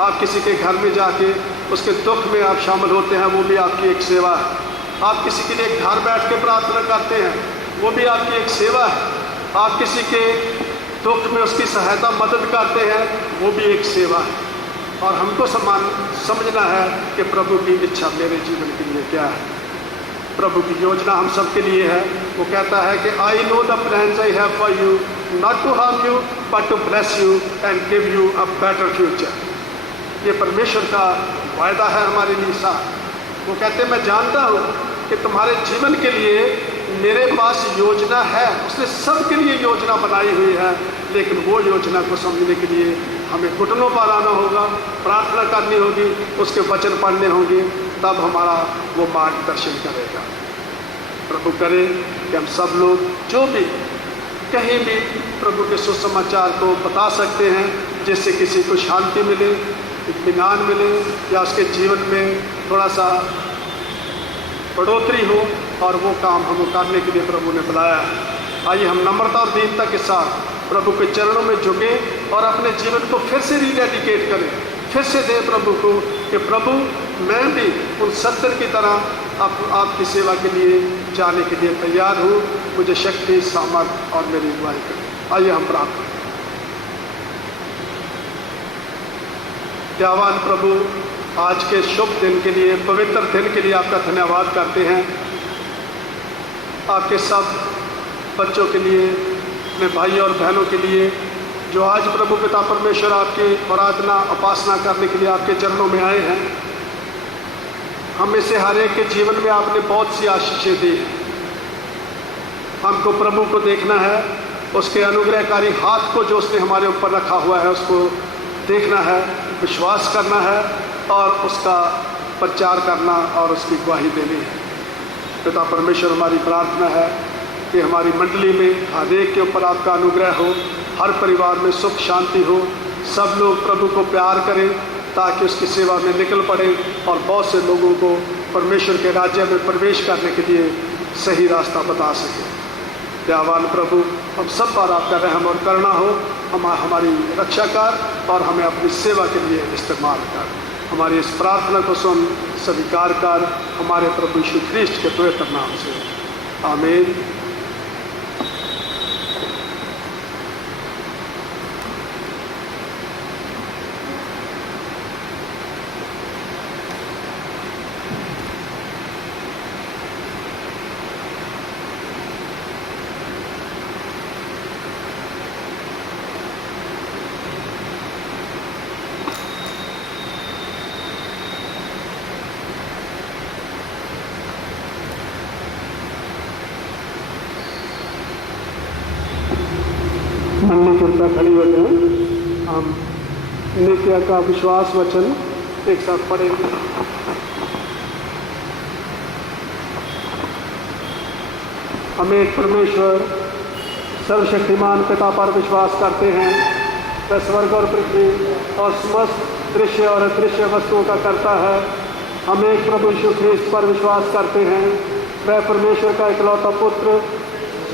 आप किसी के घर में जाके उसके दुख में आप शामिल होते हैं, वो भी आपकी एक सेवा है। आप किसी के लिए घर बैठ के प्रार्थना करते हैं, वो भी आपकी एक सेवा है। आप किसी के दुख में उसकी सहायता मदद करते हैं, वो भी एक सेवा है। और हमको समझना है कि प्रभु की इच्छा मेरे जीवन के लिए क्या है। प्रभु की योजना हम सब के लिए है। वो कहता है कि I know the plans I have for you, not to harm you but to bless you and give you a better future. ये परमेश्वर का वायदा है हमारे लिए साथ। वो कहते हैं मैं जानता हूँ कि तुम्हारे जीवन के लिए मेरे पास योजना है। उसने सबके लिए योजना बनाई हुई है, लेकिन वो योजना को समझने के लिए हमें घुटनों पर आना होगा, प्रार्थना करनी होगी, उसके वचन पढ़ने होंगे, तब हमारा वो मार्गदर्शन करेगा। प्रभु करे कि हम सब लोग जो भी कहीं भी प्रभु के सुसमाचार को बता सकते हैं, जिससे किसी को शांति मिले, इत्मीनान मिले या उसके जीवन में थोड़ा सा बढ़ोतरी हो, और वो काम हम करने के लिए प्रभु ने बुलाया है। आइए हम नम्रता और दीनता के साथ प्रभु के चरणों में झुके और अपने जीवन को फिर से रीडेडिकेट करें, फिर से दें प्रभु को कि प्रभु मैं भी उन सत्तर की तरह आपकी सेवा के लिए जाने के लिए तैयार हूँ। मुझे शक्ति, सामर्थ और मेरी अगुवाई करें। आइए हम प्रार्थना। दयावान प्रभु, आज के शुभ दिन के लिए, पवित्र दिन के लिए आपका धन्यवाद करते हैं। आपके सब बच्चों के लिए, अपने भाई और बहनों के लिए जो आज प्रभु पिता परमेश्वर आपकी आराधना उपासना करने के लिए आपके चरणों में आए हैं, हम में से हर एक के जीवन में आपने बहुत सी आशीषें दी हैं। हमको प्रभु को देखना है, उसके अनुग्रहकारी हाथ को जो उसने हमारे ऊपर रखा हुआ है उसको देखना है, विश्वास करना है और उसका प्रचार करना और उसकी गवाही देनी है। पिता परमेश्वर, हमारी प्रार्थना है कि हमारी मंडली में हर एक के ऊपर आपका अनुग्रह हो, हर परिवार में सुख शांति हो, सब लोग प्रभु को प्यार करें ताकि उसकी सेवा में निकल पड़े और बहुत से लोगों को परमेश्वर के राज्य में प्रवेश करने के लिए सही रास्ता बता सके। दयावान प्रभु, हम सब पर आपका रहम और करुणा हो, हमारी रक्षा कर और हमें अपनी सेवा के लिए इस्तेमाल कर। हमारी इस प्रार्थना को सुन, स्वीकार कर, हमारे प्रभु यीशु ख्रीस्ट के पवित्र नाम से, आमीन। मंडली कृपया खड़ी हो जाए। हम नित्य का विश्वास वचन एक साथ पढ़ेंगे। हम एक परमेश्वर सर्वशक्तिमान पिता पर विश्वास करते हैं, वह स्वर्ग और पृथ्वी और समस्त दृश्य और अदृश्य वस्तुओं का करता है। हम एक प्रभु यीशु ख्रीस्त पर विश्वास करते हैं, वह परमेश्वर का इकलौता पुत्र,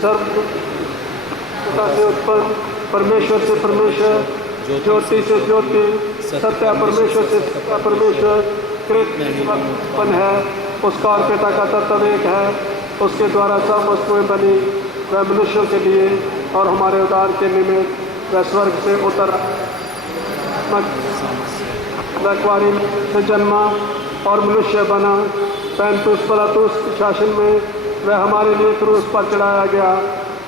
सर्व से उत्पन्न, परमेश्वर से परमेश्वर, ज्योति से ज्योति, सत्य परमेश्वर से परमेश्वर, कृत है, उसका और पिता का तत्व एक है। उसके द्वारा सब वस्तुएं बनी, वह मनुष्यों के लिए और हमारे उद्धार के निमित्त वह स्वर्ग से उतर रखवारी से जन्मा और मनुष्य बना। पैंतुस पिलातुस के शासन में वह हमारे लिए क्रूस पर चढ़ाया गया।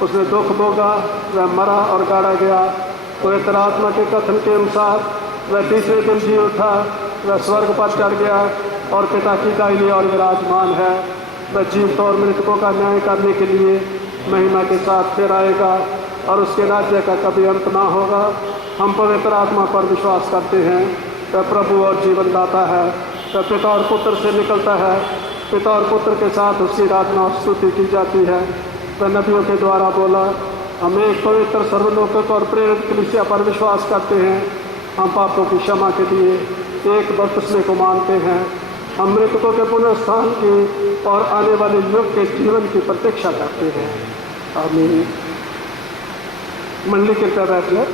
उसने दुख भोगा, वह मरा और गाड़ा गया। पवित्र आत्मा के कथन के अनुसार वह तीसरे दिन जी उठा, वह स्वर्ग पर चढ़ गया और पिता की दाहिनी ओर विराजमान है। वह जीवित और मृतकों का न्याय करने के लिए महिमा के साथ फिर आएगा और उसके राज्य का कभी अंत ना होगा। हम पवित्र आत्मा पर विश्वास करते हैं, वह प्रभु और जीवन दाता है। वह पिता और पुत्र से निकलता है, पिता और पुत्र के साथ उसकी आराधना और स्तुति की जाती है। वह नबियों के द्वारा बोला। हम एक पवित्र सर्वलोकक और प्रेरित कलीसिया पर विश्वास करते हैं। हम पापों की क्षमा के लिए एक बपतिस्मे को मानते हैं। हम मृतकों के पुनरुत्थान की और आने वाले युग के जीवन की प्रतीक्षा करते हैं। आमीन। मंडली कृपया बैठ लें।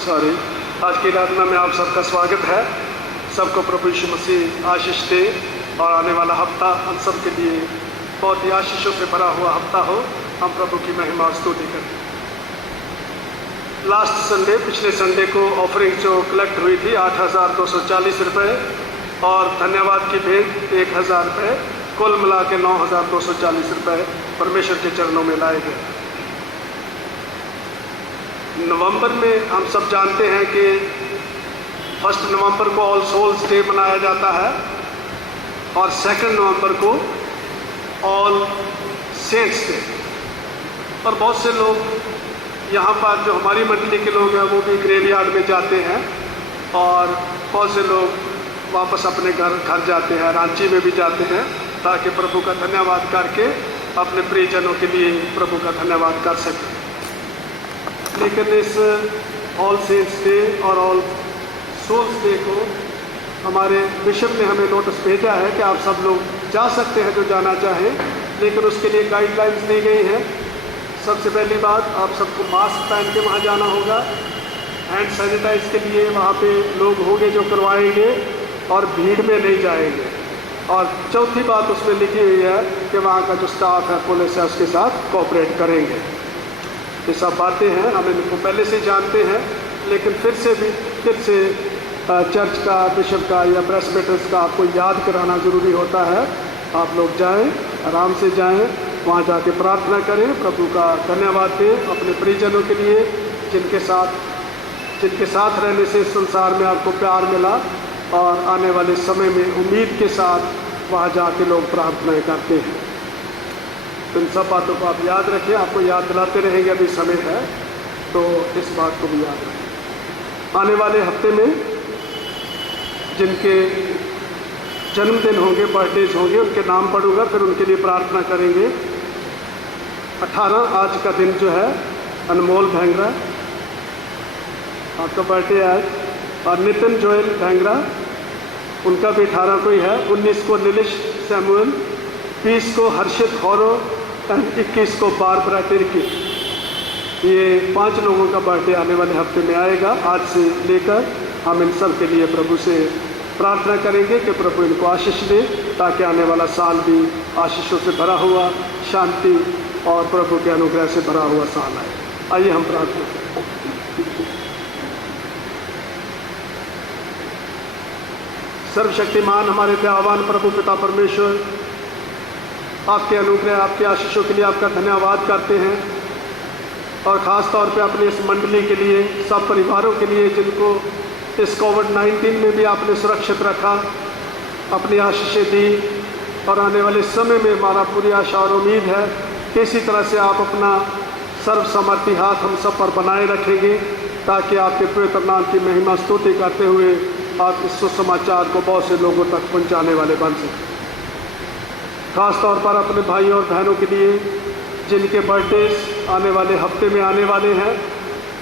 सॉरी, आज की आराधना में आप सबका स्वागत है। सबको प्रभु यीशु मसीह आशीष दे और आने वाला हफ्ता हम सब के लिए बहुत ही आशीषों से भरा हुआ हफ्ता हो। हम प्रभु की महिमा और स्तुति करें। लास्ट संडे, पिछले संडे को ऑफरिंग जो कलेक्ट हुई थी 8,240 रुपये और धन्यवाद की भेंट 1,000 रुपये, कुल मिला के 9,240 रुपये परमेश्वर के चरणों में लाए गए। नवंबर में हम सब जानते हैं कि 1 नवंबर को ऑल सोल्स डे मनाया जाता है और 2 नवंबर को ऑल सेंट्स डे। और बहुत से लोग यहाँ पर जो हमारी मंडली के लोग हैं वो भी ग्रेवयार्ड में जाते हैं और बहुत से लोग वापस अपने घर जाते हैं, रांची में भी जाते हैं, ताकि प्रभु का धन्यवाद करके अपने प्रियजनों के लिए प्रभु का धन्यवाद कर सकें। लेकिन इस ऑल सेंट्स डे और ऑल सोल्स डे को हमारे बिशप ने हमें नोटिस भेजा है कि आप सब लोग जा सकते हैं जो जाना चाहें, लेकिन उसके लिए गाइडलाइंस दी गई हैं। सबसे पहली बात, आप सबको मास्क पहन के वहाँ जाना होगा। हैंड सैनिटाइज के लिए वहाँ पे लोग होंगे जो करवाएंगे और भीड़ में नहीं जाएंगे। और चौथी बात उसमें लिखी हुई है कि वहाँ का जो स्टाफ है, पुलिस है, उसके साथ कोऑपरेट करेंगे। ये सब बातें हैं, हम इनको पहले से जानते हैं, लेकिन फिर से चर्च का, बिशप का या प्रेसबिटर्स का आपको याद कराना ज़रूरी होता है। आप लोग जाएं, आराम से जाएं, वहाँ जाके प्रार्थना करें, प्रभु का धन्यवाद दें अपने परिजनों के लिए जिनके साथ रहने से संसार में आपको प्यार मिला, और आने वाले समय में उम्मीद के साथ वहाँ जाके लोग प्रार्थनाएं करते हैं। तो इन सब बातों को आप याद रखें, आपको याद दिलाते रहेंगे, अभी समय है तो इस बात को भी याद रखें। आने वाले हफ्ते में जिनके जन्मदिन होंगे, बर्थडेज होंगे, उनके नाम पढ़ूंगा, फिर उनके लिए प्रार्थना करेंगे। 18 आज का दिन जो है, अनमोल भेंगरा, आपका बर्थडे आज, और नितिन जोएल भेंगरा, उनका भी 18 को ही है। 19 को निलिश सैमुअल, 20 को हर्षित हौरो, 21 को बारबरा तिर्की। ये 5 लोगों का बर्थडे आने वाले हफ्ते में आएगा। आज से लेकर हम इन सब के लिए प्रभु से प्रार्थना करेंगे कि प्रभु इनको आशीष दे, ताकि आने वाला साल भी आशीषों से भरा हुआ, शांति और प्रभु के अनुग्रह से भरा हुआ साल आए। आइए हम प्रार्थना करें। सर्वशक्तिमान हमारे दयावान प्रभु पिता परमेश्वर, आपके अनुग्रह, आपके आशीषों के लिए आपका धन्यवाद करते हैं, और ख़ास तौर पे अपनी इस मंडली के लिए, सब परिवारों के लिए जिनको इस कोविड-19 में भी आपने सुरक्षित रखा, अपनी आशीषें दी, और आने वाले समय में हमारा पूरी आशा और उम्मीद है कि इसी तरह से आप अपना सर्वसमर्थी हाथ हम सब पर बनाए रखेंगे, ताकि आपके पवित्र नाम की महिमा स्तुति करते हुए आप इस सुसमाचार को बहुत से लोगों तक पहुंचाने वाले बन सकें। खास तौर पर अपने भाई और बहनों के लिए जिनके बर्थडेज आने वाले हफ्ते में आने वाले हैं,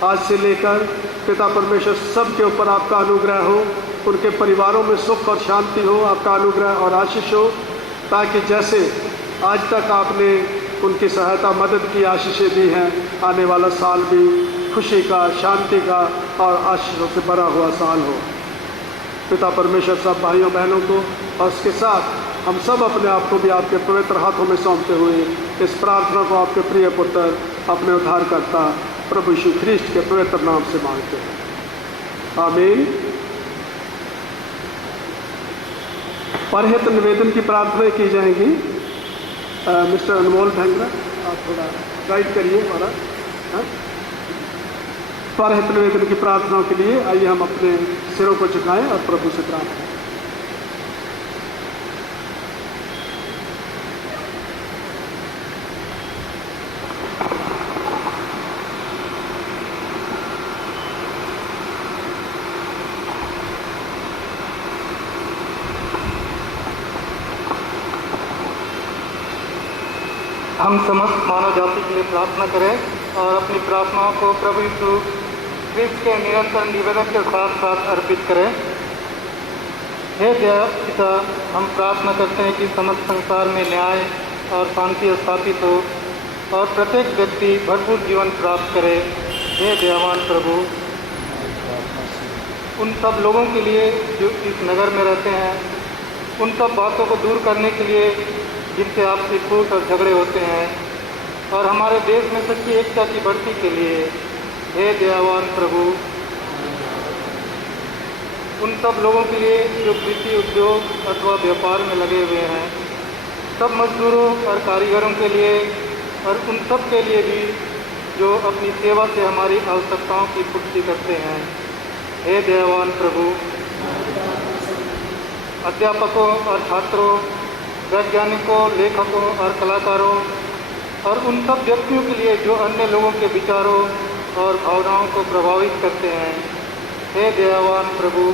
आज से लेकर पिता परमेश्वर सब के ऊपर आपका अनुग्रह हो, उनके परिवारों में सुख और शांति हो, आपका अनुग्रह और आशीष हो, ताकि जैसे आज तक आपने उनकी सहायता, मदद की, आशीषें दी हैं, आने वाला साल भी खुशी का, शांति का और आशीषों से भरा हुआ साल हो। पिता परमेश्वर सब भाइयों बहनों को और उसके साथ हम सब अपने आप को भी आपके पवित्र हाथों में सौंपते हुए इस प्रार्थना को आपके प्रिय पुत्र, अपने उद्धारकर्ता प्रभु यीशु ख्रीष्ट के पवित्र नाम से मांगते हैं, आमीन। परहित निवेदन की प्रार्थना की जाएंगी। मिस्टर अनमोल भेंगरा, आप थोड़ा गाइड करिए हमारा। परहित निवेदन की प्रार्थनाओं के लिए आइए हम अपने सिरों को झुकाएं और प्रभु से प्रार्थना करें। हम समस्त मानव जाति के लिए प्रार्थना करें और अपनी प्रार्थनाओं को प्रभु यीशु ख्रीष्ट के निरंतर निवेदन के साथ साथ अर्पित करें। हे दया पिता, हम प्रार्थना करते हैं कि समस्त संसार में न्याय और शांति स्थापित हो और प्रत्येक व्यक्ति भरपूर जीवन प्राप्त करे। हे दयावान प्रभु, उन सब लोगों के लिए जो इस नगर में रहते हैं, उन सब बातों को दूर करने के लिए जिनसे आपसी फूट और झगड़े होते हैं, और हमारे देश में सच्ची एकता की बढ़ती के लिए हे दयावान प्रभु, उन सब लोगों के लिए जो कृषि उद्योग अथवा व्यापार में लगे हुए हैं, सब मजदूरों और कारीगरों के लिए, और उन सब के लिए भी जो अपनी सेवा से हमारी आवश्यकताओं की पूर्ति करते हैं। हे दयावान प्रभु, अध्यापकों और छात्रों, वैज्ञानिकों, लेखकों और कलाकारों, और उन सब व्यक्तियों के लिए जो अन्य लोगों के विचारों और भावनाओं को प्रभावित करते हैं। हे दयावान प्रभु,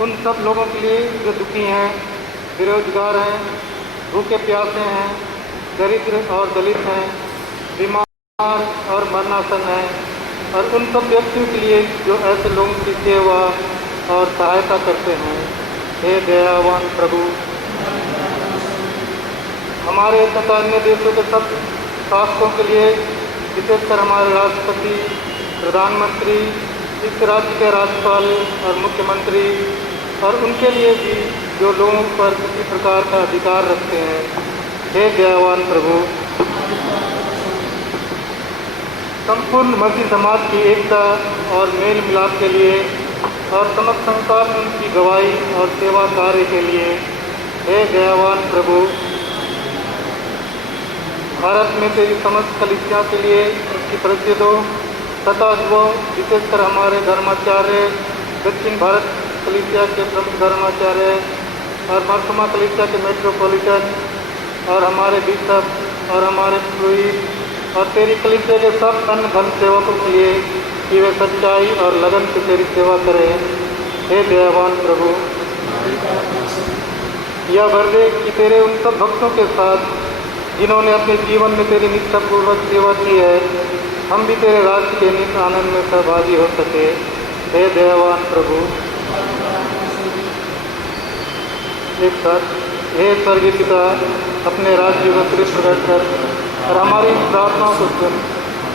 उन सब लोगों के लिए जो दुखी हैं, बेरोजगार हैं, भूखे प्यासे हैं, दरिद्र और दलित हैं, बीमार और मरणासन हैं, और उन सब व्यक्तियों के लिए जो ऐसे लोगों की सेवा और सहायता करते हैं। हे दयावान प्रभु, हमारे तथा अन्य देशों के सब शासकों के लिए, विशेषकर हमारे राष्ट्रपति, प्रधानमंत्री, इस राज्य के राज्यपाल और मुख्यमंत्री, और उनके लिए भी जो लोगों पर किसी प्रकार का अधिकार रखते हैं। हे दयावान प्रभु, संपूर्ण मसीह समाज की एकता और मेल मिलाप के लिए और समस्त संसार में उनकी गवाही और सेवा कार्य के लिए, हे दयावान प्रभु, भारत में तेरी समस्त कलीसिया के लिए उसकी प्रसिद्ध हो, तथा वो विशेषकर हमारे धर्माचार्य, दक्षिण भारत कलीसिया के प्रमुख धर्माचार्य और मरसुमा कलीसिया के मेट्रोपॉलिटन और हमारे बिशप और हमारे पुरोहित और तेरी कलीसिया के सब अन्य धर्म सेवकों के लिए कि वे सच्चाई और लगन से तेरी सेवा करें। हे दयावान प्रभु, यह वर दे कि तेरे उन सब भक्तों के साथ जिन्होंने अपने जीवन में तेरी निष्ठापूर्वक सेवा की है, हम भी तेरे राज्य के नित्य आनंद में सहभागी हो सके। हे दयावान प्रभु, एक साथ, हे स्वर्गीय पिता, अपने राज्य को सिर प्रकट कर और हमारी प्रार्थनाओं को सुन।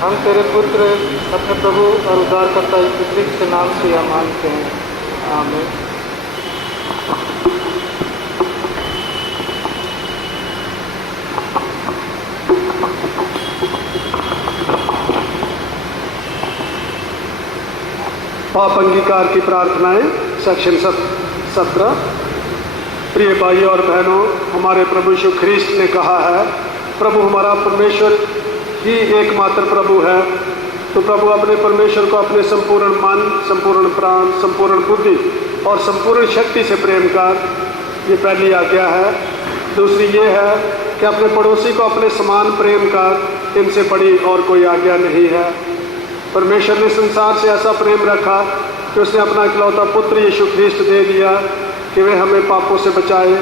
हम तेरे पुत्र, अपने प्रभु और उद्धारकर्ता यीशु मसीह के नाम से यह मांगते हैं। आमीन। पाप अंगीकार की प्रार्थनाएं, सेक्शन 17। प्रिय भाइयों और बहनों, हमारे प्रभु यीशु ख्रीस्त ने कहा है, प्रभु हमारा परमेश्वर ही एकमात्र प्रभु है। तो प्रभु अपने परमेश्वर को अपने संपूर्ण मन, संपूर्ण प्राण, संपूर्ण बुद्धि और संपूर्ण शक्ति से प्रेम कर, ये पहली आज्ञा है। दूसरी ये है कि अपने पड़ोसी को अपने समान प्रेम कर, इनसे बड़ी और कोई आज्ञा नहीं है। परमेश्वर ने संसार से ऐसा प्रेम रखा कि उसने अपना इकलौता पुत्र यीशु ख्रीस्त दे दिया कि वे हमें पापों से बचाए,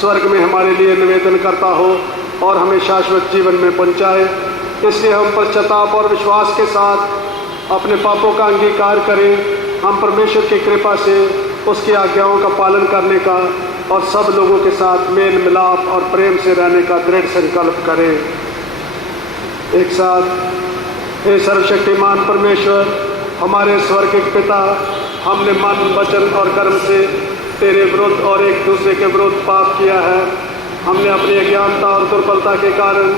स्वर्ग में हमारे लिए निवेदन करता हो और हमें शाश्वत जीवन में पहुंचाए। इसलिए हम पश्चाताप और विश्वास के साथ अपने पापों का अंगीकार करें। हम परमेश्वर की कृपा से उसकी आज्ञाओं का पालन करने का और सब लोगों के साथ मेल मिलाप और प्रेम से रहने का दृढ़ संकल्प करें। एक साथ, हे सर्वशक्तिमान परमेश्वर, हमारे स्वर्गिक पिता, हमने मन, वचन और कर्म से तेरे विरुद्ध और एक दूसरे के विरुद्ध पाप किया है। हमने अपनी अज्ञानता और दुर्बलता के कारण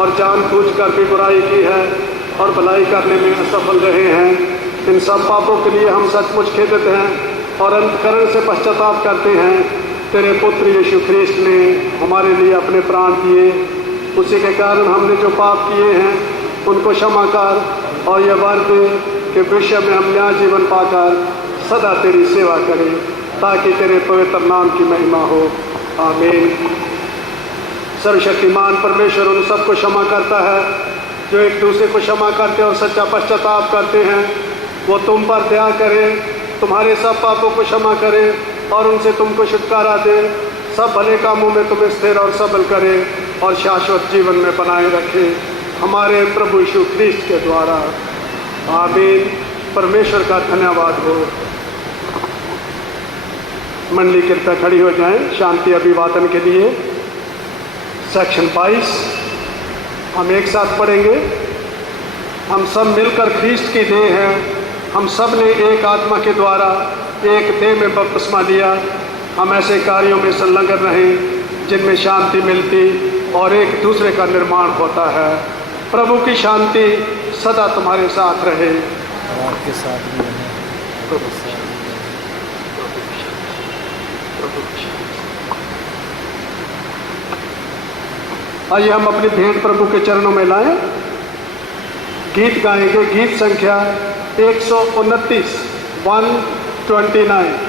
और जानबूझकर भी बुराई की है और भलाई करने में असफल रहे हैं। इन सब पापों के लिए हम सचमुच खेदित हैं और अंतःकरण से पश्चाताप करते हैं। तेरे पुत्र यीशु ख्रीस्त ने हमारे लिए अपने प्राण दिए, उसी के कारण हमने जो पाप किए हैं उनको क्षमा कर और यह वर दे कि विश्व में हम न्याय जीवन पाकर सदा तेरी सेवा करें, ताकि तेरे पवित्र नाम की महिमा हो। आमीन। सर्वशक्तिमान परमेश्वर उन सबको क्षमा करता है जो एक दूसरे को क्षमा करते और सच्चा पश्चाताप करते हैं। वो तुम पर दया करे, तुम्हारे सब पापों को क्षमा करे और उनसे तुमको छुटकारा दे, सब भले कामों में तुम्हें स्थिर और सबल करे और शाश्वत जीवन में बनाए रखे, हमारे प्रभु यीशु ख्रीस्त के द्वारा। आमीन। परमेश्वर का धन्यवाद हो। मंडली कृपया खड़ी हो जाएं शांति अभिवादन के लिए। सेक्शन 22 हम एक साथ पढ़ेंगे। हम सब मिलकर ख्रीस्त की देह हैं। हम सब ने एक आत्मा के द्वारा एक देह में बपतिस्मा लिया। हम ऐसे कार्यों में संलग्न रहें जिनमें शांति मिलती और एक दूसरे का निर्माण होता है। प्रभु की शांति सदा तुम्हारे साथ रहे। आपके साथ भी रहे। आइए हम अपनी भेंट प्रभु के चरणों में लाएं। गीत गाएंगे, गीत संख्या 129, 129।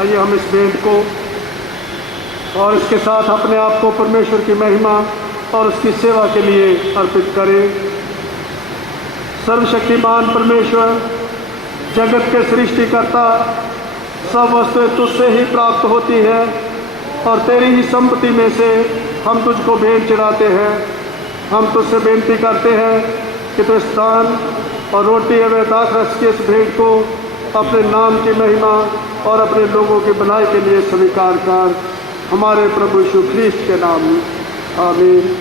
आइए हम इस भेंट को और इसके साथ अपने आप को परमेश्वर की महिमा और उसकी सेवा के लिए अर्पित करें। सर्वशक्तिमान परमेश्वर, जगत के सृष्टिकर्ता, सब वस्तुएं तुझसे ही प्राप्त होती है और तेरी ही संपत्ति में से हम तुझको भेंट चढ़ाते हैं। हम तुझसे बेनती करते हैं कि तू इस दान और रोटी एवं दाखरस की इस भेंट को अपने नाम की महिमा और अपने लोगों की भलाई के लिए स्वीकार कर, हमारे प्रभु यीशु ख्रीस्त के नाम में, आमीन।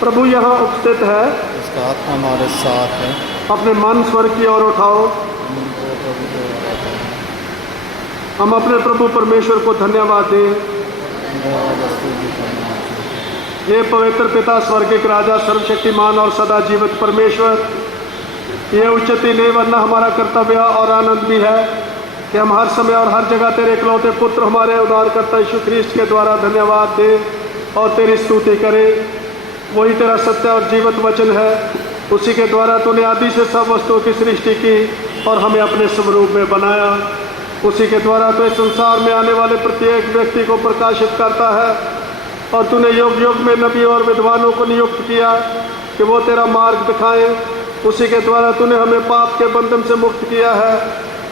प्रभु यहाँ उपस्थित है, उसका आत्मा हमारे साथ है। अपने मन स्वर्ग की ओर उठाओ। हम अपने प्रभु परमेश्वर को धन्यवाद दें। ये पवित्र पिता, स्वर्गिक राजा, सर्वशक्तिमान और सदा जीवित परमेश्वर, ये उच्चति नहीं वरना हमारा कर्तव्य और आनंद भी है कि हम हर समय और हर जगह तेरे इकलौते पुत्र हमारे उद्धारकर्ता यीशु ख्रीस्त के द्वारा धन्यवाद दें और तेरी स्तुति करें। वही तेरा सत्य और जीवित वचन है। उसी के द्वारा तूने आदि से सब वस्तुओं की सृष्टि की और हमें अपने स्वरूप में बनाया। उसी के द्वारा तो इस संसार में आने वाले प्रत्येक व्यक्ति को प्रकाशित करता है और तूने युग युग में नबी और विद्वानों को नियुक्त किया कि वो तेरा मार्ग दिखाएं। उसी के द्वारा तूने हमें पाप के बंधन से मुक्त किया है।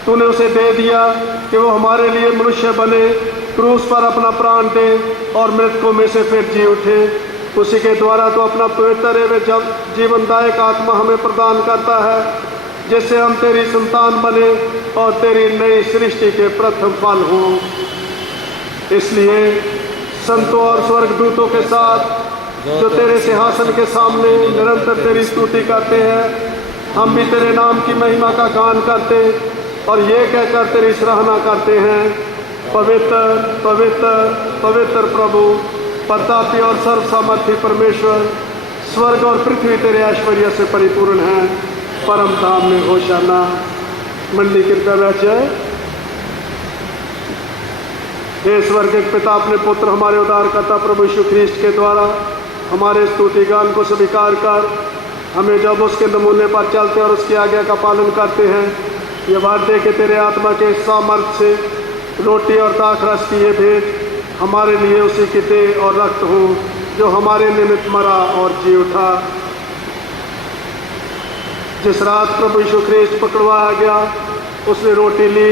तूने उसे दे दिया कि वो हमारे लिए मनुष्य बने, क्रूस पर अपना प्राण दे और मृतकों में से फिर जी उठे। उसी के द्वारा तो अपना पवित्र एवं जीवनदायक आत्मा हमें प्रदान करता है, जिससे हम तेरी संतान बने और तेरी नई सृष्टि के प्रथम फल हों। इसलिए संतों और स्वर्गदूतों के साथ जो तेरे सिंहासन के सामने निरंतर तेरी स्तुति करते हैं, हम भी तेरे नाम की महिमा का गान करते और ये कहकर तेरी सराहना करते हैं, पवित्र पवित्र पवित्र प्रभु, प्रतापी और सर्वसामर्थी परमेश्वर, स्वर्ग और पृथ्वी तेरे ऐश्वर्य से परिपूर्ण है। परम धाम में होशाना। मंडी कृपया बैठे। हे स्वर्गिक पिता, अपने पुत्र हमारे उद्धारकर्ता प्रभु यीशु ख्रीस्त के द्वारा हमारे स्तुति गान को स्वीकार कर, हमें जब उसके नमूने पर चलते और उसकी आज्ञा का पालन करते हैं, ये वादे कि तेरे आत्मा के सामर्थ्य से रोटी और दाखरस की ये भेंट हमारे लिए उसी की देह और रक्त हो जो हमारे निमित्त मरा और जी उठा। जिस रात प्रभु यीशु ख्रीस्त पकड़वाया गया, उसने रोटी ली,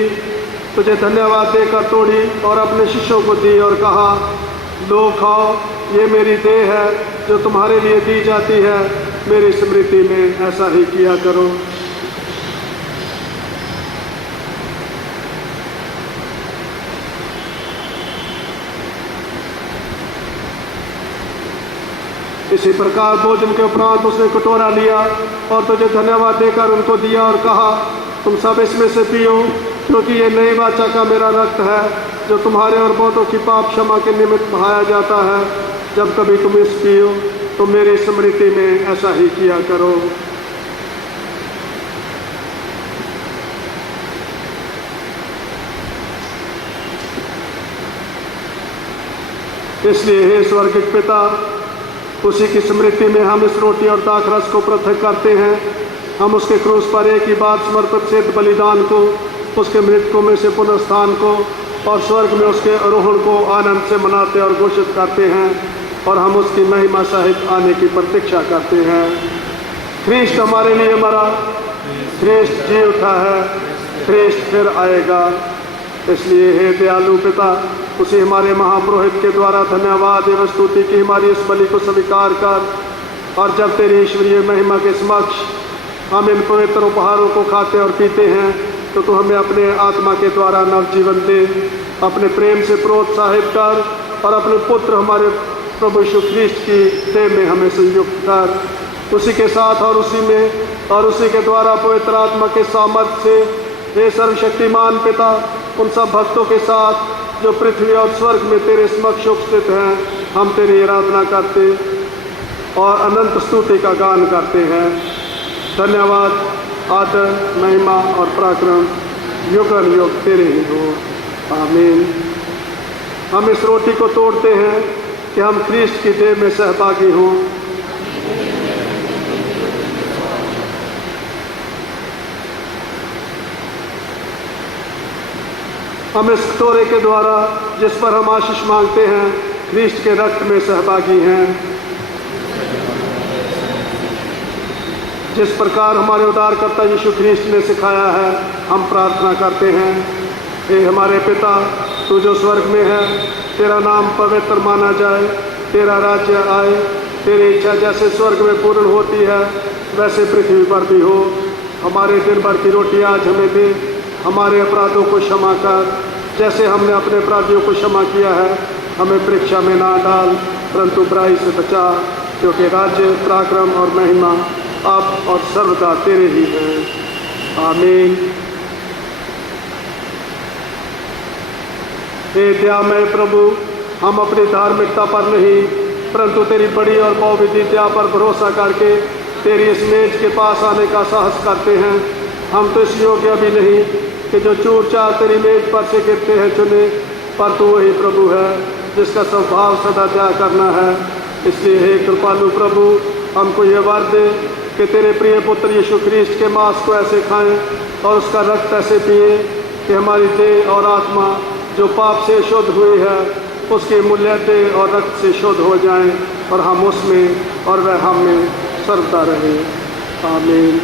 तुझे धन्यवाद देकर तोड़ी और अपने शिष्यों को दी और कहा, लो खाओ, ये मेरी देह है जो तुम्हारे लिए दी जाती है। मेरी स्मृति में ऐसा ही किया करो। इसी प्रकार भोजन के उपरांत उसने कटोरा लिया और तुझे धन्यवाद देकर उनको दिया और कहा, तुम सब इसमें से पियो, क्योंकि ये नई वाचा का मेरा रक्त है जो तुम्हारे और बहुतों की पाप क्षमा के निमित्त बहाया जाता है। जब कभी तुम इस पियो तो मेरी स्मृति में ऐसा ही किया करो। इसलिए हे स्वर्गिक पिता, उसी की स्मृति में हम इस रोटी और दाखरस को पृथक करते हैं। हम उसके क्रूस पर एक ही बात समर्पित सिद्ध बलिदान को, उसके मृतकों में से पुनरुत्थान को और स्वर्ग में उसके आरोहण को आनंद से मनाते और घोषित करते हैं और हम उसकी महिमा सहित आने की प्रतीक्षा करते हैं। ख्रीस्त हमारे लिए मरा, ख्रीस्त जी उठा है, ख्रीस्त फिर आएगा। इसलिए हे दयालु पिता, उसी हमारे महापुरोहित के द्वारा धन्यवाद एवं स्तुति की हमारी इस बलि को स्वीकार कर, और जब तेरी ईश्वरीय महिमा के समक्ष हम इन पवित्र उपहारों को खाते और पीते हैं, तो तू हमें अपने आत्मा के द्वारा नवजीवन दे। अपने प्रेम से प्रोत्साहित कर और अपने पुत्र हमारे प्रभु यीशु ख्रीस्त की देह में हमें संयुक्त कर। उसी के साथ और उसी में और उसी के द्वारा पवित्र आत्मा के सामर्थ्य से हे सर्वशक्तिमान पिता, उन सब भक्तों के साथ जो पृथ्वी और स्वर्ग में तेरे समक्ष उपस्थित हैं, हम तेरी आराधना करते और अनंत स्तुति का गान करते हैं। धन्यवाद, आदर, महिमा और पराक्रम युग युग तेरे ही हो। आमीन। हम इस रोटी को तोड़ते हैं कि हम ख्रीस्त की देह में सहभागी हों। हम इस कटोरे के द्वारा जिस पर हम आशीष मांगते हैं ख्रीस्त के रक्त में सहभागी हैं। जिस प्रकार हमारे उद्धारकर्ता यीशु ख्रीस्त ने सिखाया है हम प्रार्थना करते हैं। हे हमारे पिता, तू जो स्वर्ग में है, तेरा नाम पवित्र माना जाए, तेरा राज्य आए, तेरी इच्छा जैसे स्वर्ग में पूर्ण होती है वैसे पृथ्वी पर भी हो। हमारे दिन भर की रोटी आज हमें दे, हमारे अपराधों को क्षमा कर जैसे हमने अपने अपराधियों को क्षमा किया है। हमें परीक्षा में ना डाल परंतु बुराई से बचा, क्योंकि राज्य, पराक्रम और महिमा अब और सर्वदा तेरे ही है। आमीन। हे दयामय प्रभु, हम अपनी धार्मिकता पर नहीं परंतु तेरी बड़ी और बहुविधि दया पर भरोसा करके तेरी इस मेज के पास आने का साहस करते हैं। हम तो इस योग्य भी नहीं कि जो चूर चार तेरी मेज पर से गिरते हैं चुने, पर तू वही प्रभु है जिसका स्वभाव सदा दया करना है। इसलिए हे कृपालु प्रभु, हमको ये वर दे कि तेरे प्रिय पुत्र यीशु ख्रीस्त के मांस को ऐसे खाएं और उसका रक्त ऐसे पिए कि हमारी देह और आत्मा जो पाप से शुद्ध हुई है उसके मूल्य देह और रक्त से शुद्ध हो जाएं और हम उसमें और वह हम में सर्वदा रहे। आमीन।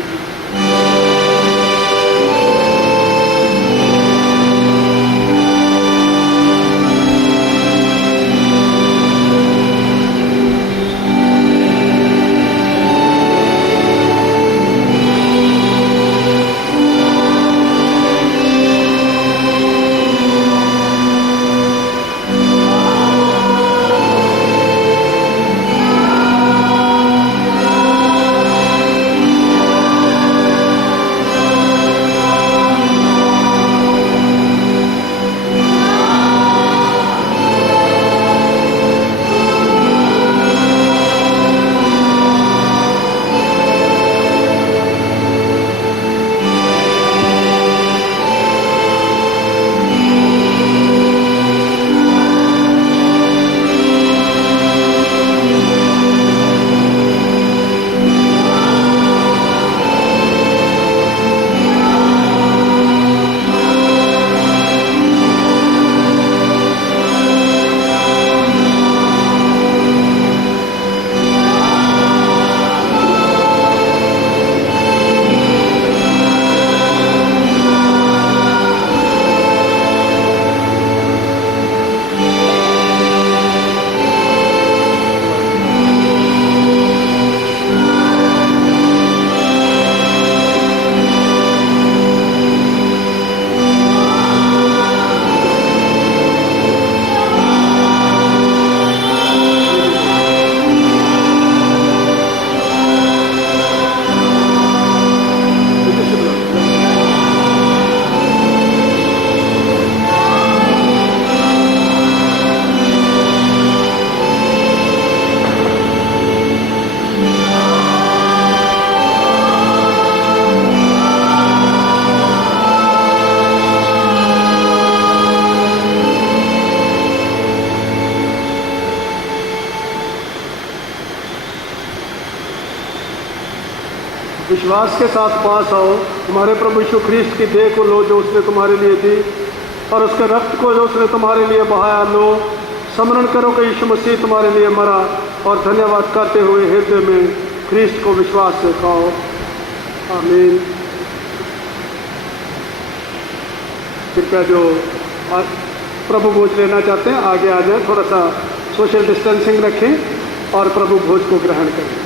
विश्वास के साथ पास आओ, हमारे प्रभु यीशु ख्रीस्त की देह को लो जो उसने तुम्हारे लिए दी और उसके रक्त को जो उसने तुम्हारे लिए बहाया लो। स्मरण करो कि यीशु मसीह तुम्हारे लिए मरा और धन्यवाद करते हुए हृदय में ख्रीस्त को विश्वास से खाओ। आमीन। कृपया जो प्रभु भोज लेना चाहते हैं आगे आ जाए, थोड़ा सा सोशल डिस्टेंसिंग रखें और प्रभु भोज को ग्रहण करें।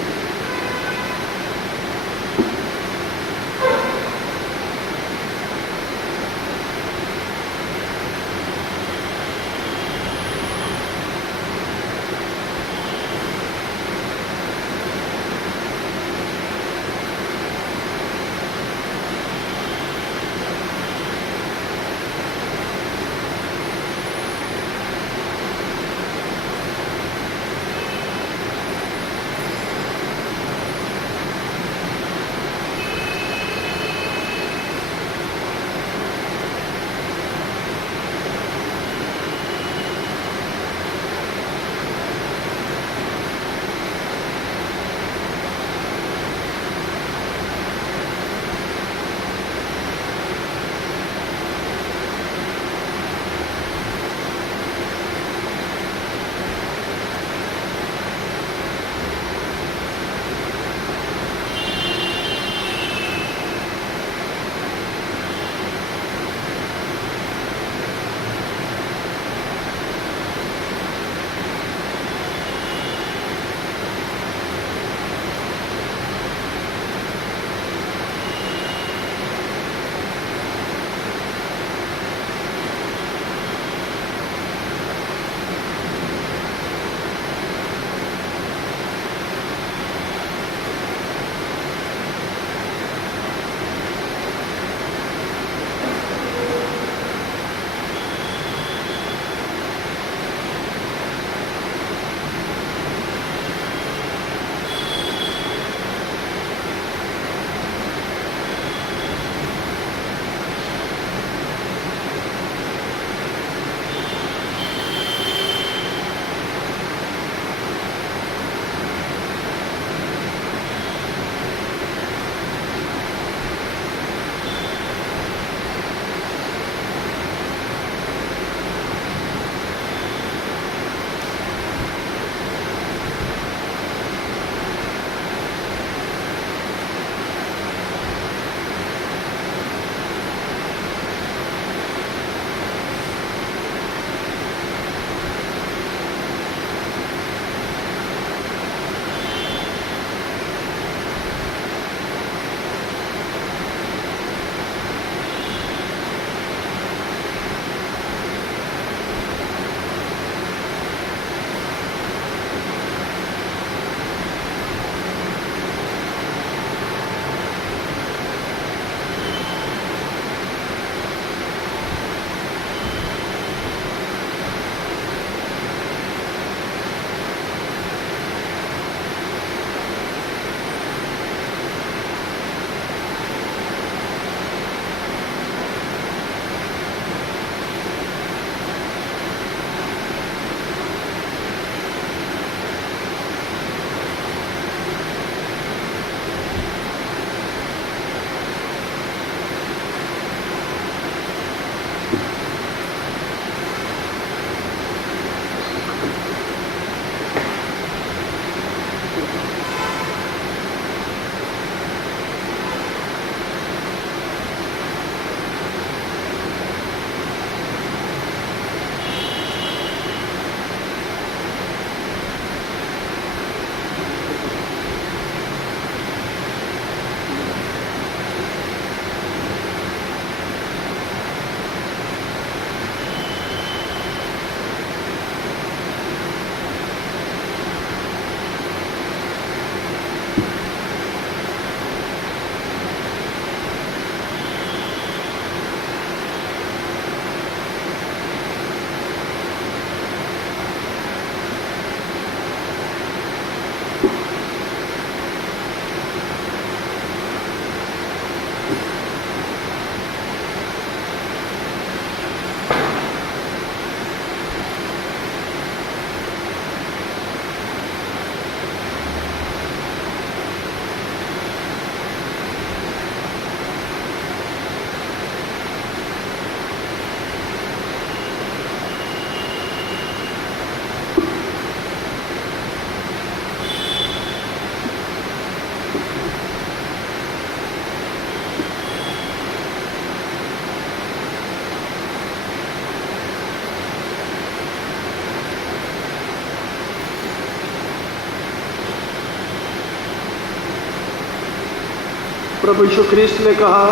प्रभु यीशु ख्रीस्त ने कहा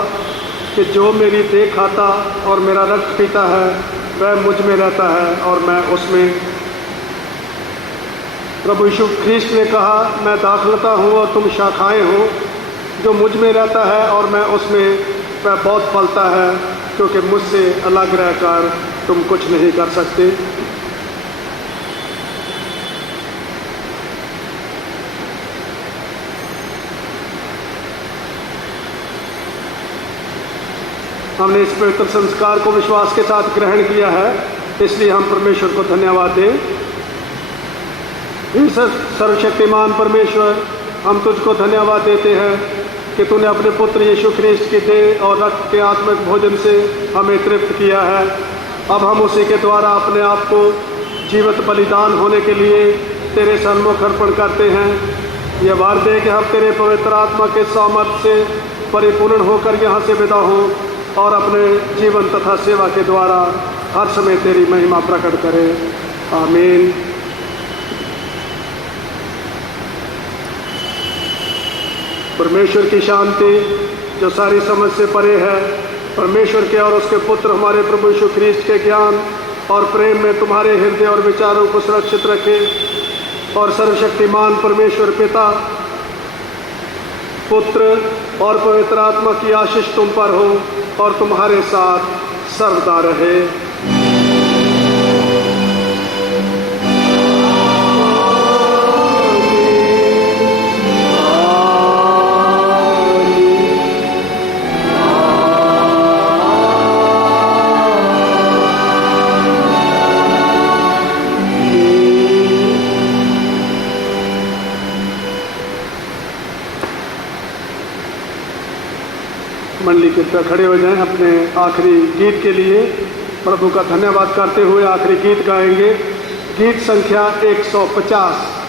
कि जो मेरी देह खाता और मेरा रक्त पीता है वह मुझ में रहता है और मैं उसमें। प्रभु यीशु ख्रीस्त ने कहा, मैं दाखलता हूँ और तुम शाखाएं हो। जो मुझ में रहता है और मैं उसमें, वह बहुत फलता है, क्योंकि मुझसे अलग रहकर तुम कुछ नहीं कर सकते। हमने इस पवित्र संस्कार को विश्वास के साथ ग्रहण किया है, इसलिए हम परमेश्वर को धन्यवाद दें। सर्वशक्तिमान परमेश्वर, हम तुझको धन्यवाद देते हैं कि तूने अपने पुत्र यीशु ख्रीस्त की देह और रक्त के आत्मिक भोजन से हमें तृप्त किया है। अब हम उसी के द्वारा अपने आप को जीवित बलिदान होने के लिए तेरे सन्मुख अर्पण करते हैं। यह वादे कि हम तेरे पवित्र आत्मा के सामर्थ्य से परिपूर्ण होकर यहाँ से विदा हों और अपने जीवन तथा सेवा के द्वारा हर समय तेरी महिमा प्रकट करें। आमीन। परमेश्वर की शांति जो सारी समझ से परे है, परमेश्वर के और उसके पुत्र हमारे प्रभु यीशु ख्रीस्त के ज्ञान और प्रेम में तुम्हारे हृदय और विचारों को सुरक्षित रखे। और सर्वशक्तिमान परमेश्वर पिता, पुत्र और पवित्र आत्मा की आशीष तुम पर हो और तुम्हारे साथ सर्वदा रहे। मंडली कृपया खड़े हो जाएं। अपने आखिरी गीत के लिए प्रभु का धन्यवाद करते हुए आखिरी गीत गाएंगे। गीत संख्या 150।